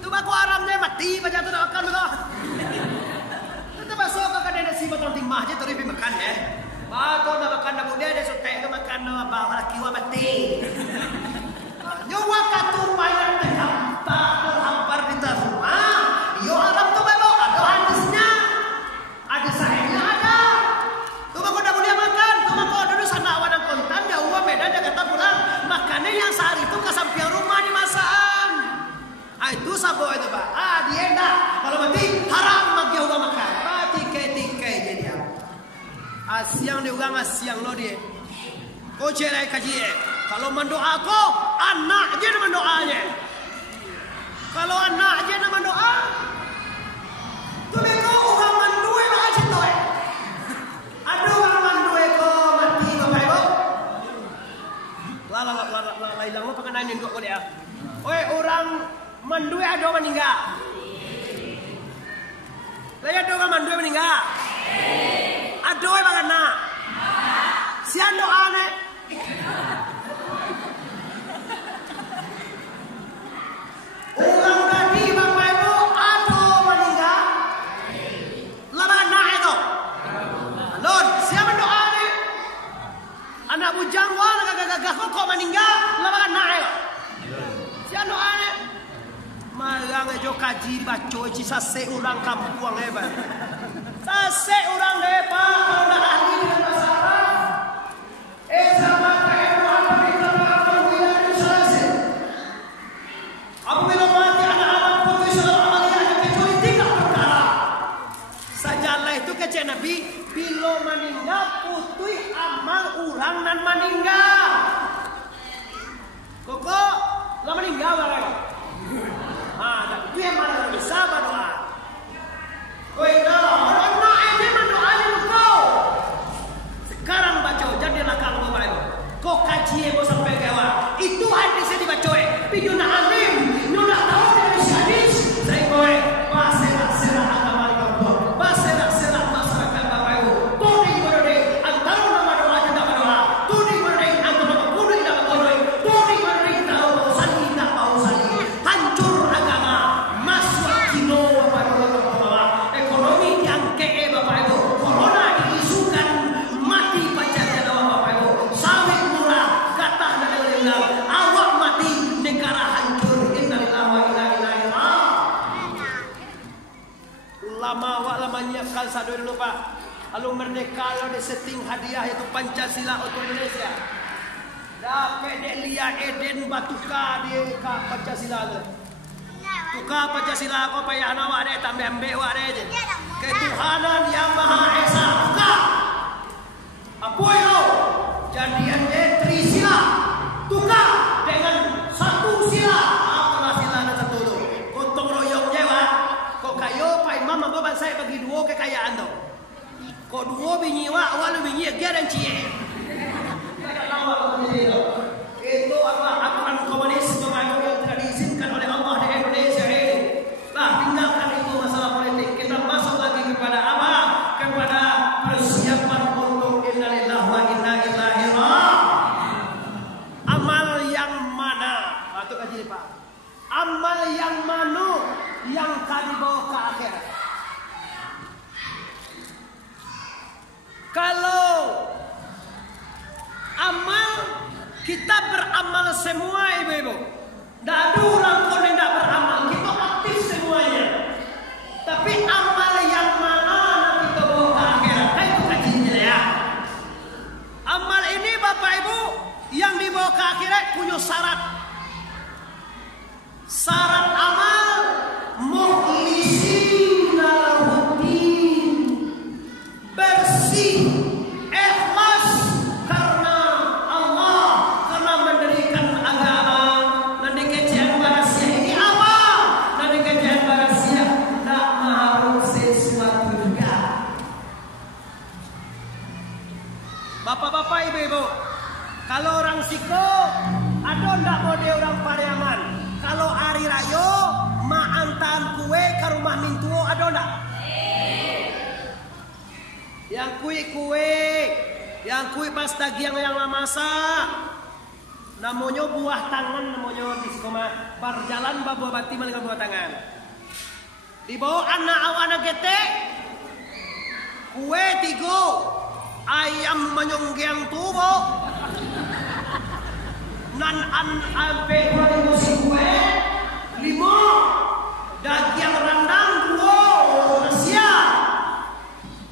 Itu baku haramnya mati baca tu nak makan tu. Itu masuk ke kedai si batang timah aja terus makan ya. Bato na makan na kuda ada sotek na makan na bawa kiwa mati. Nyawa katumpayan terhampar di rumah. Yo alam tu bebo ada hadisnya. Ada sahihnya ada. Tu mako dah boleh makan. Tu mako dulu sana wadang kontan dia uang beda dia kata pulang makannya yang sehari itu kesampian rumah dimasak. Itu sabo itu Pak. Dia enggak. Kalau mati haram bagi orang makan. Tikai jadi apa? Siang dia orang siang lo dia. Kau cerai kaji. Kalau mendoa kau anak je nama doanya. Kalau anak je nama doa. Tu beko orang mandue lah aja tu. Ada orang mandue kau mati kau baik kau. La hilang lo pengenain kau dia. Oi orang mandue ada orang meninggal. Laya ada orang mandue meninggal. Ada orang bagaimana? Sian doa ne. Orang tadi bapak ibu ada meninggal. Lama anak itu. Lord, siapa doa ne? Anak bujang wah gagah kok meninggal. Lama anak itu. Siapa doa ne? Malang jo kaji baca sase orang kampung hebat. Sase orang hebat kalau dah ahli dengan bahasa Arab. Sama kayak apa kita akan bilang sase. Apabila mati anak-anak putus amalia kecuali 3 perkara. Sajalah itu kecil Nabi bila meninggal putui amal orang dan meninggal. Koko lah meninggal barang. Tapi yang mana bisa berdoa? Kau orang nak ini mendoanya kau. Sekarang baca jadilah kamu baik. Kau kaji kau sampai kewa. Itu hadisnya dibaca. Video nak alim, nak tahu dari hadis. Saya kau bahasa agama kau. Bahasa masyarakat bapak ibu. Tuni berdiri antara nama doa tidak berdoa. Tuni berdiri antara nama kudu tidak berdoa. Tuni berdiri tahu sani tak tahu sani. Hancur agama. Masuk kino bapak ibu. Ekonomi yang ke bapak ibu. Corona diisukan mati pacarnya doa bapak ibu. Sawit murah kata dari Allah. Awak mati negara hancur. Innalillahi wa inna ilaihi raji'un. Lama awak lama nyiapkan satu dulu Pak. Lalu merdeka lo di setting hadiah itu Pancasila untuk Indonesia. Dapat dek Lia Eden batuka di Pancasila tu. Tuka Pancasila kau payah nawak dek tambah ambek wak dek je. Ketuhanan yang Maha Esa. Tuka. Apa itu? Jadian dek Trisila. Tuka dengan 1 sila. Apalah sila dan 1 tu. Gotong royongnya Pak. Kau kayo Pak Imam membawa saya bagi 2 kekayaan tu. Kau 2 bini wak, awak lu bini agar dan cie. Tidak lama begini tu. Itu adalah aturan komunisme yang tidak diizinkan oleh Allah di Indonesia ini. Nah, tinggalkan itu masalah politik. Kita masuk lagi kepada apa? Kepada persiapan untuk innalillahi wa inna ilaihi raji'un. Amal yang mana? Itu kaji Pak. Amal yang mana yang akan dibawa ke akhirat? Kalau amal kita beramal semua ibu-ibu. Tidak ada orang pun yang tidak beramal. Kita aktif semuanya. Tapi amal yang mana nanti kita bawa ke akhirat? Itu kajiannya ya. Amal ini Bapak Ibu yang dibawa ke akhirat punya syarat. Syarat amal mukhlisin lahuddin. Bersih, ikhlas karena Allah, karena mendirikan agama. Nanti kecian barasia ini apa? Nanti kecian barasia tak mahu sesuatu juga. Bapak-bapak, ibu-ibu, kalau orang siko ada ndak mode orang Pariaman. Kalau hari raya maantan kue ke rumah mintuo ada ndak? Yang kue, yang kue pas tagiang yang lama masak, namanya buah tangan, namanya di sekolah berjalan bawa bati dengan buah tangan. Dibawa anak anak gete, Kue 3, ayam menyonggang tubo. Nan ampe 2 kue 5, daging rendang 2, nasi.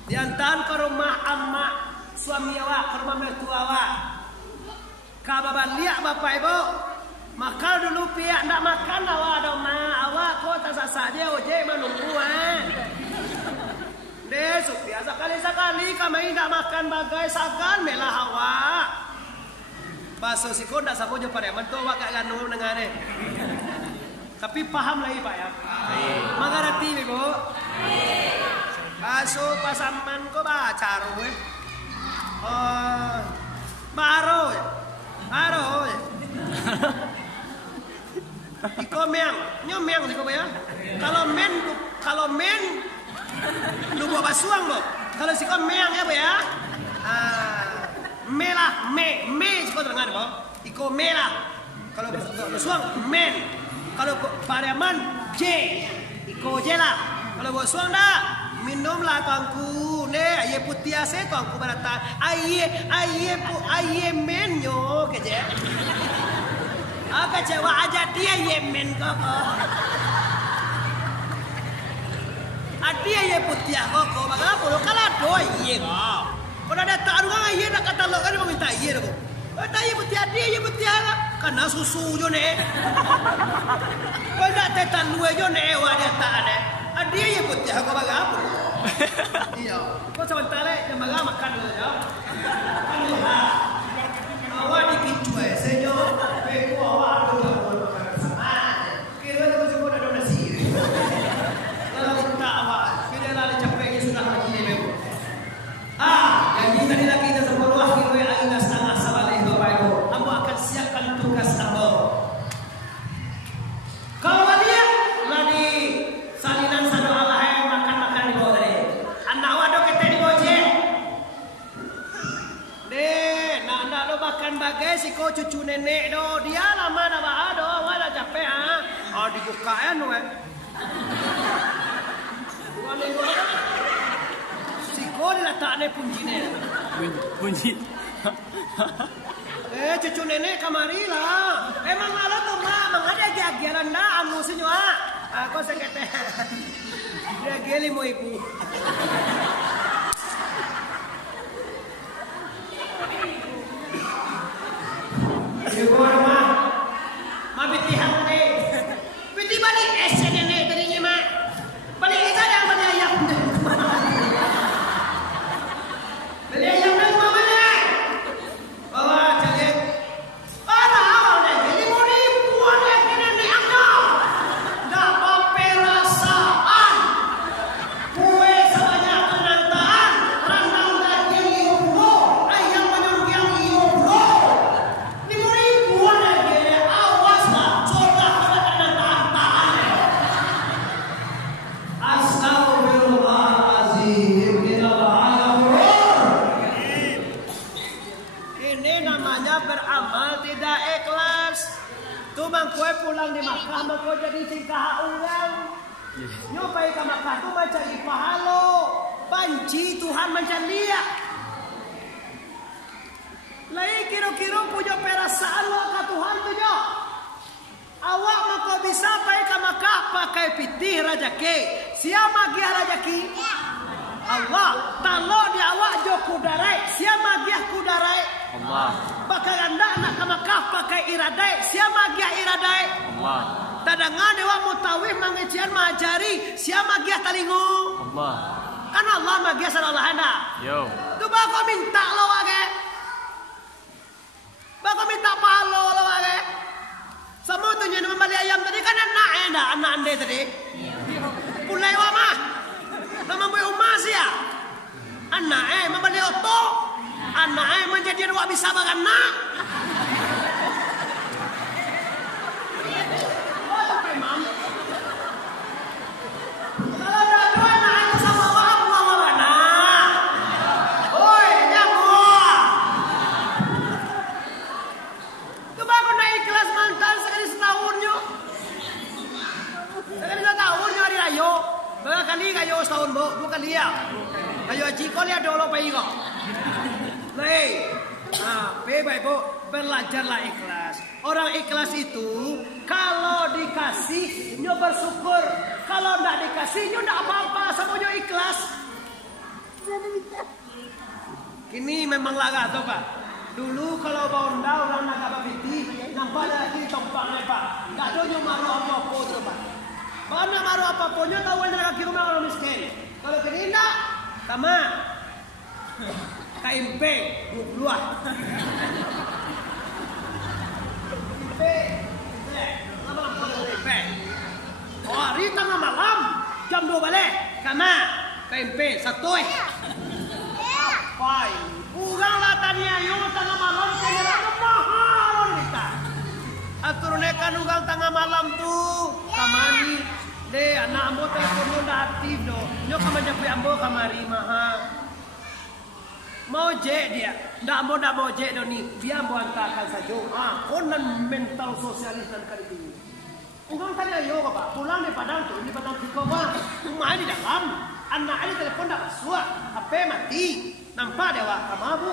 Diantar ke rumah emak suami awak, ke rumah mertua awak. Kabar lihat bapak ibu, makan dulu pihak nak makan awak dong awak kok tak saja ojek menunggu deh supaya sekali kami tak makan bagai sagan melah awak. Baso siko ndak sapo jo pada mentu awak gak ganu dengan ni. Tapi paham lagi pak ya. Mengerti ibu. Baso pasaman ko ba caru baru. Iko meang, nyomeng iko ya. Kalau men lu buat basuang lo. Kalau siko meang ya bu ya. Melah, me siko terdengar bu. Iko melah. Kalau basuang men. Kalau pariaman J, iko jela. Kalau basuang dah minumlah tuanku. Ne, aye putih ase tuanku berata. Aye menyo keje. Apa cewa aja dia Yemen kok. Adia ye putih kok. Maka puluh kala doi ye kok. Kalau ada tak orang ye nak kata lo kan minta ye kok. Tak ye putih adia ye putih lah. Karena susu jo ne. Kau nak tetan dua jo ne wa dia tak ada. Adia ye putih kok baga apa. Iya. Kau sebentar le yang baga makan dulu ya. Awak dikicu senyor. Beko awak dulu sama. Kira tu semua dah donasi. Kalau tak awak, bila lali capeknya sudah begini beko. Janji tadi lagi kita sebelum akhir ayat setengah sabaleh bapak ibu. Ambo akan siapkan tugas ambo. Kalau dia lagi salinan satu Allah yang makan di bawah tadi. Anak awak dok kita di bojek. Nak do makan bagai si ko cucu nenek do dia lama dah bah do wala capek dibuka no si ko diletakne punji cucu nenek kamari lah emang ala tu mang ada jagian dah anu sinyo kau sekete dia geli mo ibu. Ibu ma biti hande biti balik SNN tadinya ma balik kita yang balik ayam balik ayam dan mamanya bawa jalan para awal deh jadi mau dibuat yang ini anda dapat perasaan kue sebanyak penantaan rendang daging ibu ayam menyonggang ibu beramal tidak ikhlas. Tu bang kue pulang di Makkah kau jadi tingkah ulang. Nyobai ke Makkah tu mencari pahalo. Banci Tuhan mencari dia. Lai kira-kira punya perasaan lo ke Tuhan tu jo. Awak maka bisa pergi ke Makkah pakai pitih rajaki. Siapa dia rajaki? Allah. Talo di awak jo kudarai. Siapa dia kudarai? Allah. Pakai anda nak ke Makkah pakai iradai. Siapa dia iradai? Allah. Tadangan dewa mutawif mengajian majari. Siapa dia talingu? Allah. Kan Allah magia Allah anda. Yo. Tu bako minta lo wage. Bako minta palo lo wage. Semua tu nyen membeli ayam tadi kan anak ande tadi. Pulai wa mah. Nama boy umas ya. Anak membeli oto. Anak menjadi dua bisa bagana. Kalau ada dua anak itu sama orang buang mana? Oi, jangan. Coba aku naik kelas mantan sekali setahunnya. Sekali setahunnya hari ayo. Berapa kali kayo setahun bu? 2 kali ya. Kayo aji ko Ibu, belajarlah ikhlas. Orang ikhlas itu kalau dikasih nyo bersyukur, kalau ndak dikasih nyo ndak apa-apa, sama nyo ikhlas. Kini memang laga tuh Pak. Dulu kalau bonda orang nak babiti, nampak lagi tompangnya Pak. Ndak ada nyo maru apa-apa tuh Pak. Mana maru apa-apa nyo tahu yang kaki rumah orang miskin. Kalau kini ndak, sama KMP luah. Oh, hari tengah malam jam 2 balik. Kama KMP 1. Pai, urang latanya yo tengah malam kaya mahal kita. Aturunekan urang tengah malam tuh kamani de anak ambo teleponnya udah aktif do. Nyo kamanjapu ambo kamari mahal. Mau je dia, ndak mau je do ni. Dia mau antarkan saja. Konan mental sosialis dan kali. Orang tanya yo Pak, pulang di Padang tuh, di Padang Tiko Pak. Rumah di dalam, anak ini telepon dak masuk, HP mati. Nampak dia Pak, kamu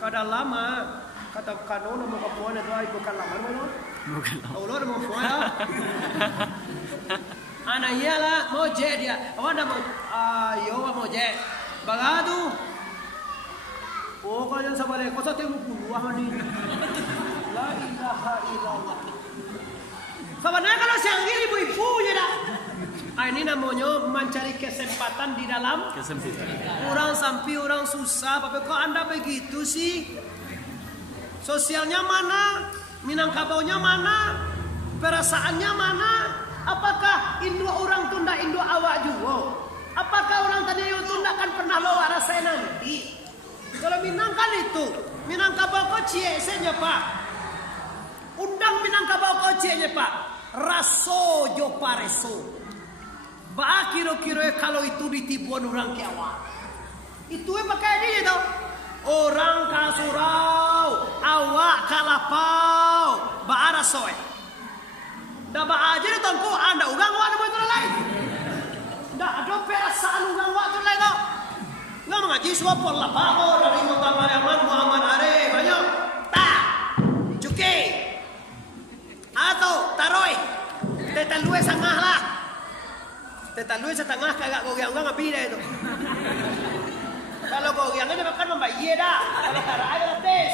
kada lama kata kano mau kapuan itu bukan lama mana? Bukan. Allah mau kapuan. Anak iyalah mau je dia. Awak dah mau yo mau je. Bagadu. Oh kalian sabar kau satu yang puluhan ni. La ilaha illallah. Sebenarnya kalau siang ini ibu-ibu je dah. Ini namanya mencari kesempatan di dalam orang sampai orang susah. Tapi kok anda begitu sih? Sosialnya mana? Minangkabaunya mana? Perasaannya mana? Apakah induk orang tunda induk awak juga? Apakah orang tadi yang tunda kan pernah bawa rasa nanti? Kalau Minangkan itu, Minangkabau kocik saja Pak. Undang Minangkabau kociknya Pak. Raso jo pareso. Ba kiro-kiro kalau itu ditipuan orang ke awak. Itu pakai dia tau. Orang kasurau, awak kalapau, ba raso. Dah ba aja tu tangku anda ugang awak nama itu lain. Dah ada perasaan ugang awak tu lain tau. Nggak mengaji suapol lah Pak dari Mutamayaman Muhammad Arif banyak tak cuki atau taroi tetalue sangah lah tetalue setengah kagak goyang nggak ngabi dah itu kalau goyangnya dia makan membayar dah kalau cara aja tes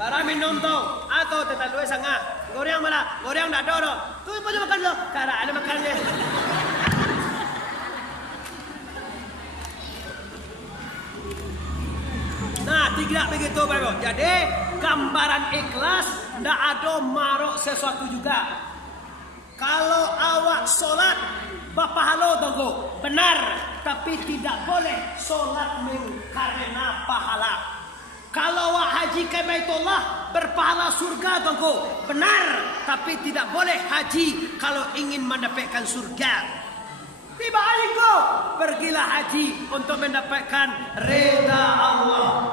bara minum tuh atau tetalue sangah goyang mana goyang dah doro tuh punya makan lo cara ada makannya. Nah, tidak begitu Bapak. Jadi, gambaran ikhlas tidak ada marok sesuatu juga. Kalau awak sholat, bapak halo tunggu. Benar, tapi tidak boleh sholat karena pahala. Kalau awak haji ke Baitullah, berpahala surga tunggu. Benar, tapi tidak boleh haji kalau ingin mendapatkan surga. Tiba hari kau pergilah haji untuk mendapatkan reda Allah.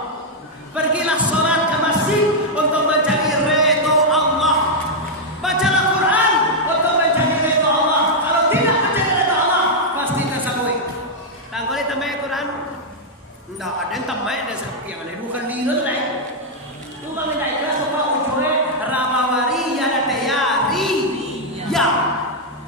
Pergilah sholat ke masjid untuk mencari reda Allah. Bacalah Quran untuk mencari reda Allah. Kalau tidak mencari reda Allah, pasti tersalui. Tanggal itu tambah Quran. Tidak ada yang tambah ada seperti yang ada. Bukan lihat lah. Itu kalau tidak ikhlas apa ujungnya rabawari ada tayari. Ya.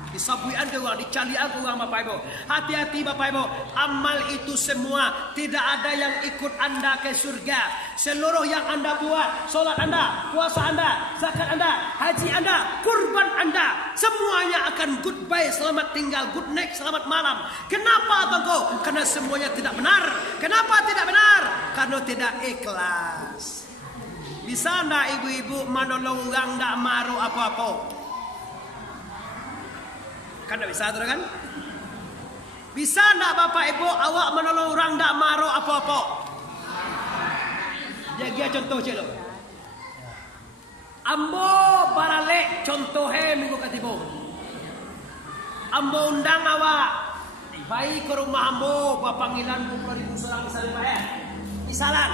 Disabuian ke orang, dicalian ke orang Bapak Ibu. Hati-hati Bapak Ibu. Amal itu semua tidak ada yang ikut anda ke surga. Seluruh yang anda buat, solat anda, puasa anda, zakat anda, haji anda, kurban anda, semuanya akan goodbye, selamat tinggal, good night, selamat malam. Kenapa Tengku? Karena semuanya tidak benar. Kenapa tidak benar? Karena tidak ikhlas. Bisa anda ibu-ibu menolong orang tidak maru apa-apa? Kan tak bisa tu kan? Bisa tak Bapak Ibu awak menolong orang tak maru apa-apa? Jaga contoh je lo. Ambo baralek contohnya minggu ketibu. Ambo undang awak. Baik ke rumah ambo bapanggilan 20.000 selang misalnya Pak ya. Misalan.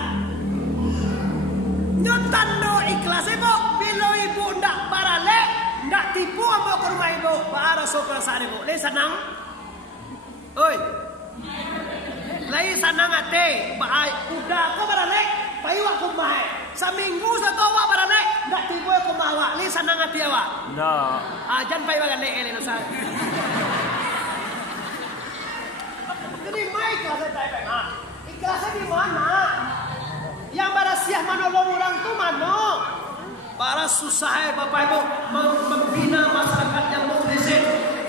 Nyotan do ikhlas Ibu. Bila Ibu ndak baralek. Ndak tipu ambo ke rumah Ibu. Para so perasaan Ibu. Lai senang? Oi. Lai senang ate. Udah kau baralek. Payu mati awak. No. Jangan payah bagan lek elok sah. Jadi mai ikhlasnya tak payah. Ikhlasnya di mana? Yang barasiah menolong orang tu mana? Para susah Bapak Ibu membina masyarakat yang mukhlisin,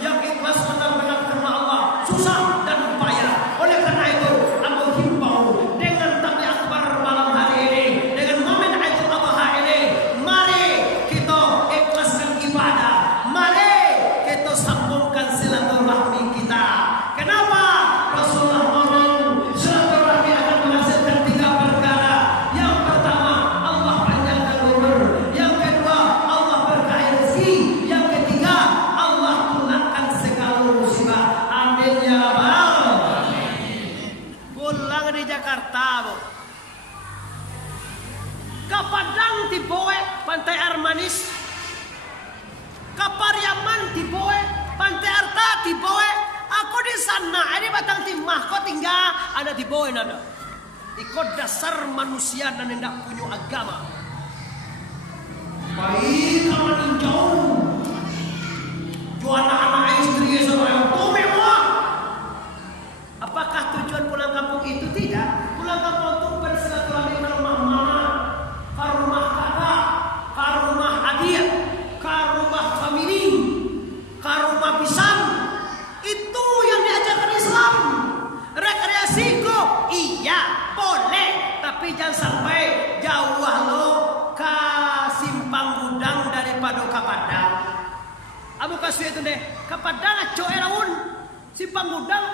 yang ikhlas benar-benar karena Allah. Susah dan payah. Oleh karena itu, aku himbau dengan takbir akbar malam hari ini, dengan momen Idul Adha ini, mari kita ikhlaskan ibadah. Mari kita sambungkan silaturahmi kita. Kenapa? Rasulullah ngomong silaturahmi akan menghasilkan 3 perkara. Yang pertama, Allah panjangkan umur. Yang kedua, Allah berkahi rezeki. Yang ketiga, Allah tunaikan segala musibah. Amin ya rabbal. Pulang di Jakarta, Bu. Ke Padang Tiboe, Pantai Armanis. Ke Pariaman Tiboe, Pantai Arta Tiboe. Aku di sana, ini batang timah. Kau tinggal ada Tiboe nada. Ikut dasar manusia dan tidak punya agama. Baik kawan jauh. Jual anak istri seorang tu mewah. Apakah tujuan pulang kampung itu? Tidak. Pulang kampung itu bersilaturahmi ke rumah mama, ke rumah kakak, ke rumah adik, ke rumah family, ke rumah pisang. Itu yang diajarkan Islam. Rekreasi kok iya boleh, tapi jangan sampai jauh lo ke simpang gudang daripada ke Padang. Abu kasih itu deh ke Padang aco eraun simpang gudang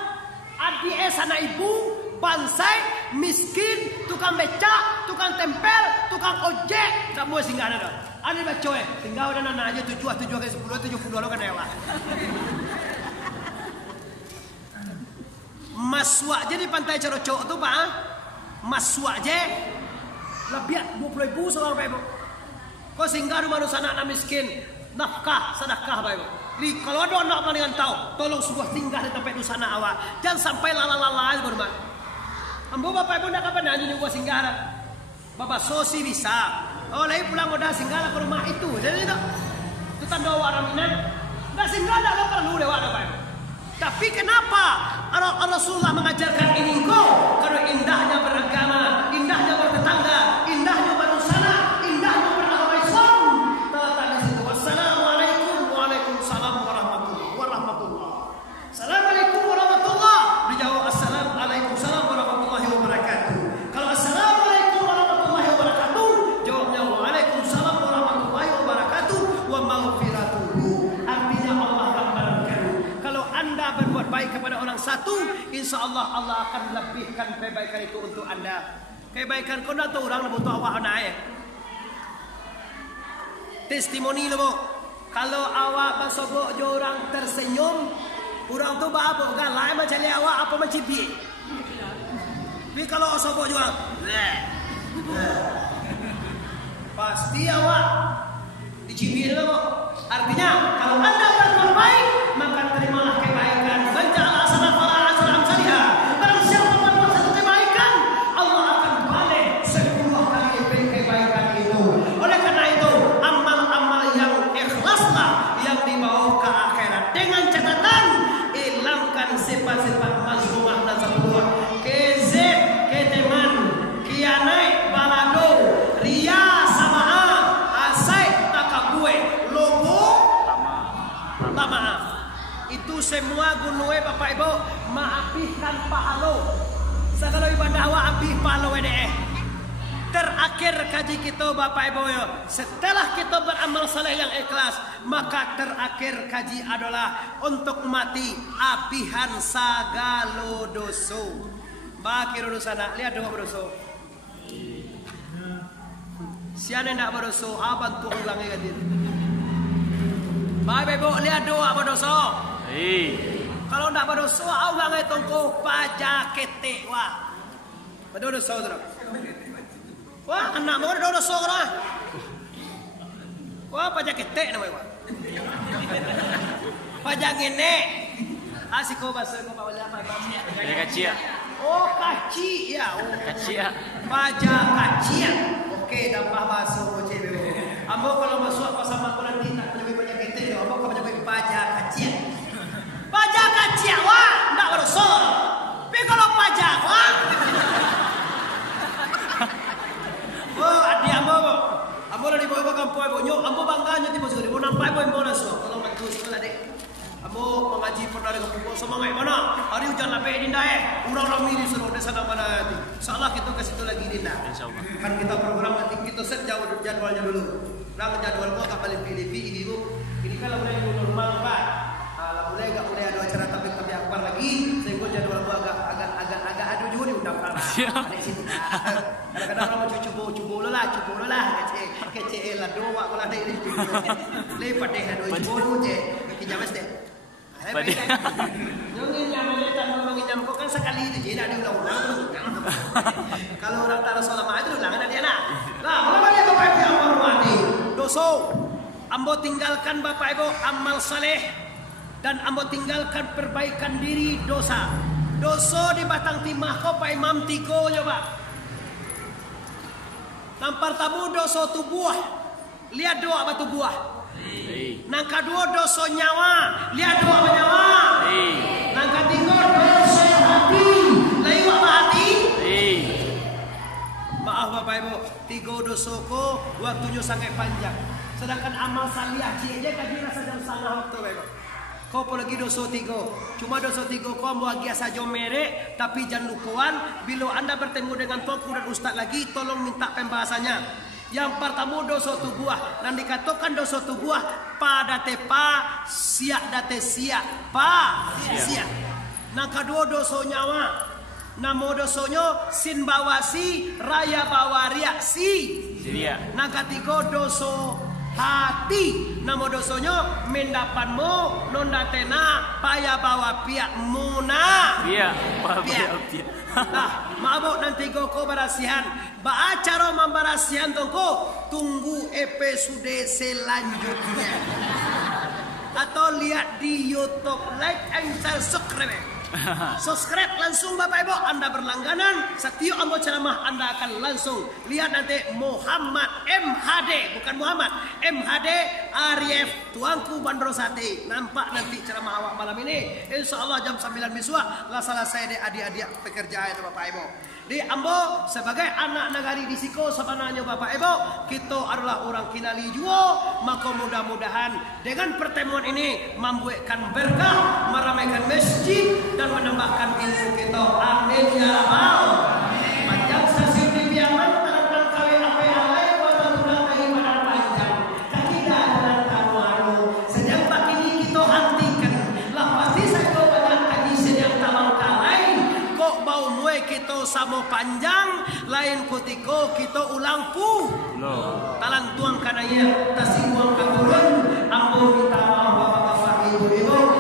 adi sana ibu bansai miskin tukang becak tukang tempel tukang ojek semua singgah ada. Ada baca singgah udah nana aja 7 ke 10 70 lo kan ya. Maswa aja di Pantai Cerocok tu Pak. Maswa aja lebih 20.000 seorang Pak Ibu. Kau singgah rumah anak miskin nafkah sedekah Pak Ibu. Kalau ada anak dengan tahu, tolong sebuah singgah di tempat itu sana awak. Jangan sampai lala-lala aja bermak. Ambo Bapak Ibu nak kapan nanya buat singgah dah. Bapak sosi bisa. Oh lagi pulang udah singgah ke rumah itu. Jadi itu tanda orang minat. Nggak singgah dah lo perlu lewat Bapak Ibu. Tapi kenapa Rasulullah mengajarkan ini kok? Karena indahnya beragama, indahnya bertetangga, indahnya berusana, indahnya beragama Islam. Tata di situ. Wassalamualaikum waalaikumsalam warahmatullah. Assalamualaikum warahmatullah. Dijawab assalamualaikum warahmatullahi wabarakatuh. Kalau assalamualaikum warahmatullahi wabarakatuh, jawabnya waalaikumsalam warahmatullahi wabarakatuh wa maghfiratuhu. Artinya Allah akan berkahi. Kalau Anda berbuat baik kepada orang satu, insya Allah Allah akan lebihkan kebaikan itu untuk Anda. Kebaikan kau nak tahu orang nak butuh awak naik. Testimoni lo, kalau awak bersobok je orang tersenyum, orang tu apa? Galai macam ni awak apa macam biar. Tapi kalau sobok je orang, pasti awak dicibir lo. Artinya kalau Anda berbuat baik, maka terimalah kebaikan. Menjalankan asana para asana salihah. Barang siapa berbuat satu kebaikan, Allah akan balik 10 kali lipat kebaikan itu. Oleh karena itu, amal-amal yang ikhlaslah yang dibawa ke akhirat. Dengan catatan, hilangkan sifat-sifat mazmumah dan sebuah kezib, keteman, kianai, balado, ria, samaa, asai, takabue, logo, maaf. Itu semua gunue Bapak Ibu maafkan pahalo. Segala ibadah awak abih pahalo ini. Terakhir kaji kita Bapak Ibu yo. Setelah kita beramal saleh yang ikhlas, maka terakhir kaji adalah untuk mati abihan sagalo doso. Bakir dosana, lihat doa berdoso. Siapa nak berdoso, abang tu ulangi kaji. Bapak Ibu lihat doa berdoso. Kalau tidak berdosa, Allah ngai tongko pajak ketek wah. Berdosa terus. Wah, anak mau berdosa orang. Wah, pajak ketek namanya wah. Pajak gene. Asiko bahasa ko pawala apa? Kacia. Oh, kaci ya. Oh. Kacia. Pajak kacia. Oke, tambah bahasa ko cewek. Ambo kalau masuk apa sama aku nanti tak punya banyak kita, ambo kau punya pajak kacil. Pajak kacil wah, ndak berusur. Tapi kalau pajak wah. Oh, adik ambo. Ambo dah dibawa kampung ambo. Nyo, ambo bangganya tiba sekali. Ambo nampak ambo langsung. Tolong bantu sekolah dek. Ambo mengaji pernah dengan pukul semangat mana? Hari hujan lapik dinda Orang-orang miri suruh desa nama nanti. Insyaallah kita ke situ lagi dinda. Insyaallah. Kan kita program nanti kita set jadwalnya dulu. Lang jadwal gua tak balik pilih ibu. Ini kan mulai normal Pak. Lah mulai enggak mulai ada acara tapi akbar lagi. Sehingga jadwal gua agak adu juga di undang Pak. Di sini. Kadang-kadang orang mau cubu lah, kece lah doa kalau ada ini. Lepas deh adu cubu je. Kaki jamas deh. Jangan nyaman tanpa menginjam kok kan sekali itu jadi ada ulang-ulang. Kalau orang taruh selama itu ulangan dia nak. Lah, kalau dia bapak ibu yang hormati, doso, ambo tinggalkan bapak ibu amal saleh dan ambo tinggalkan perbaikan diri dosa. Doso di batang timah kau Pak Imam Tiko coba. Nampar tamu doso tubuh, lihat doa batu buah. Nang kedua dosa nyawa, lihat dua nyawa. Nang ketiga dosa hati, lain apa hati? Maaf Bapak Ibu, 3 dosako waktunya sangat panjang. Sedangkan amal salih aja kan dia rasa jam sangat waktu Bapak Ibu. Kau pun lagi dosa 3. Cuma dosa 3 kau bahagia saja merek, tapi jangan lupakan bila anda bertemu dengan tokoh dan ustaz lagi, tolong minta pembahasannya. Yang pertama dosa tubuh, dan dikatakan dosa tubuh pada tepa siak date siak pa siak. Yang kedua dosa nyawa, namo dosanya sin bawasi raya bawaria si. Yang ketiga dosa hati, namo dosanya mendapanmu nondatena paya bawa pihak muna. Iya, pihak. Nah, maaf nanti kau berasihan. Baacara memberasihan tunggu episode selanjutnya. Atau lihat di YouTube, like and subscribe. Subscribe langsung Bapak Ibu, Anda berlangganan. Setiap ambo ceramah Anda akan langsung lihat nanti Muhammad MHD, bukan Muhammad MHD Arif tuanku Bandro Sate. Nampak nanti ceramah awak malam ini. Insyaallah jam 9 miswa lah selesai deh adik-adik pekerjaan itu Bapak Ibu. Di ambo sebagai anak negari di Siko sebenarnya Bapak Ibu, kita adalah orang Kinali juga. Maka mudah-mudahan dengan pertemuan ini membuatkan berkah, meramaikan masjid dan menambahkan ilmu kita. Amin ya rabbal. Panjang sasi di biaman tentang kawe apa yang lain buatan tudang kaki pada panjang. Kaki dan taruharu. Sejak pagi ini kita hentikan. Lah pasti saya banyak kaki sedang tamang kalai. Kok bau muai kita sama panjang. Lain kutiko kita ulang pu. Talang tuang kanaya. Tasing buang keturun. Ampun minta maaf bapak-bapak ibu-ibu.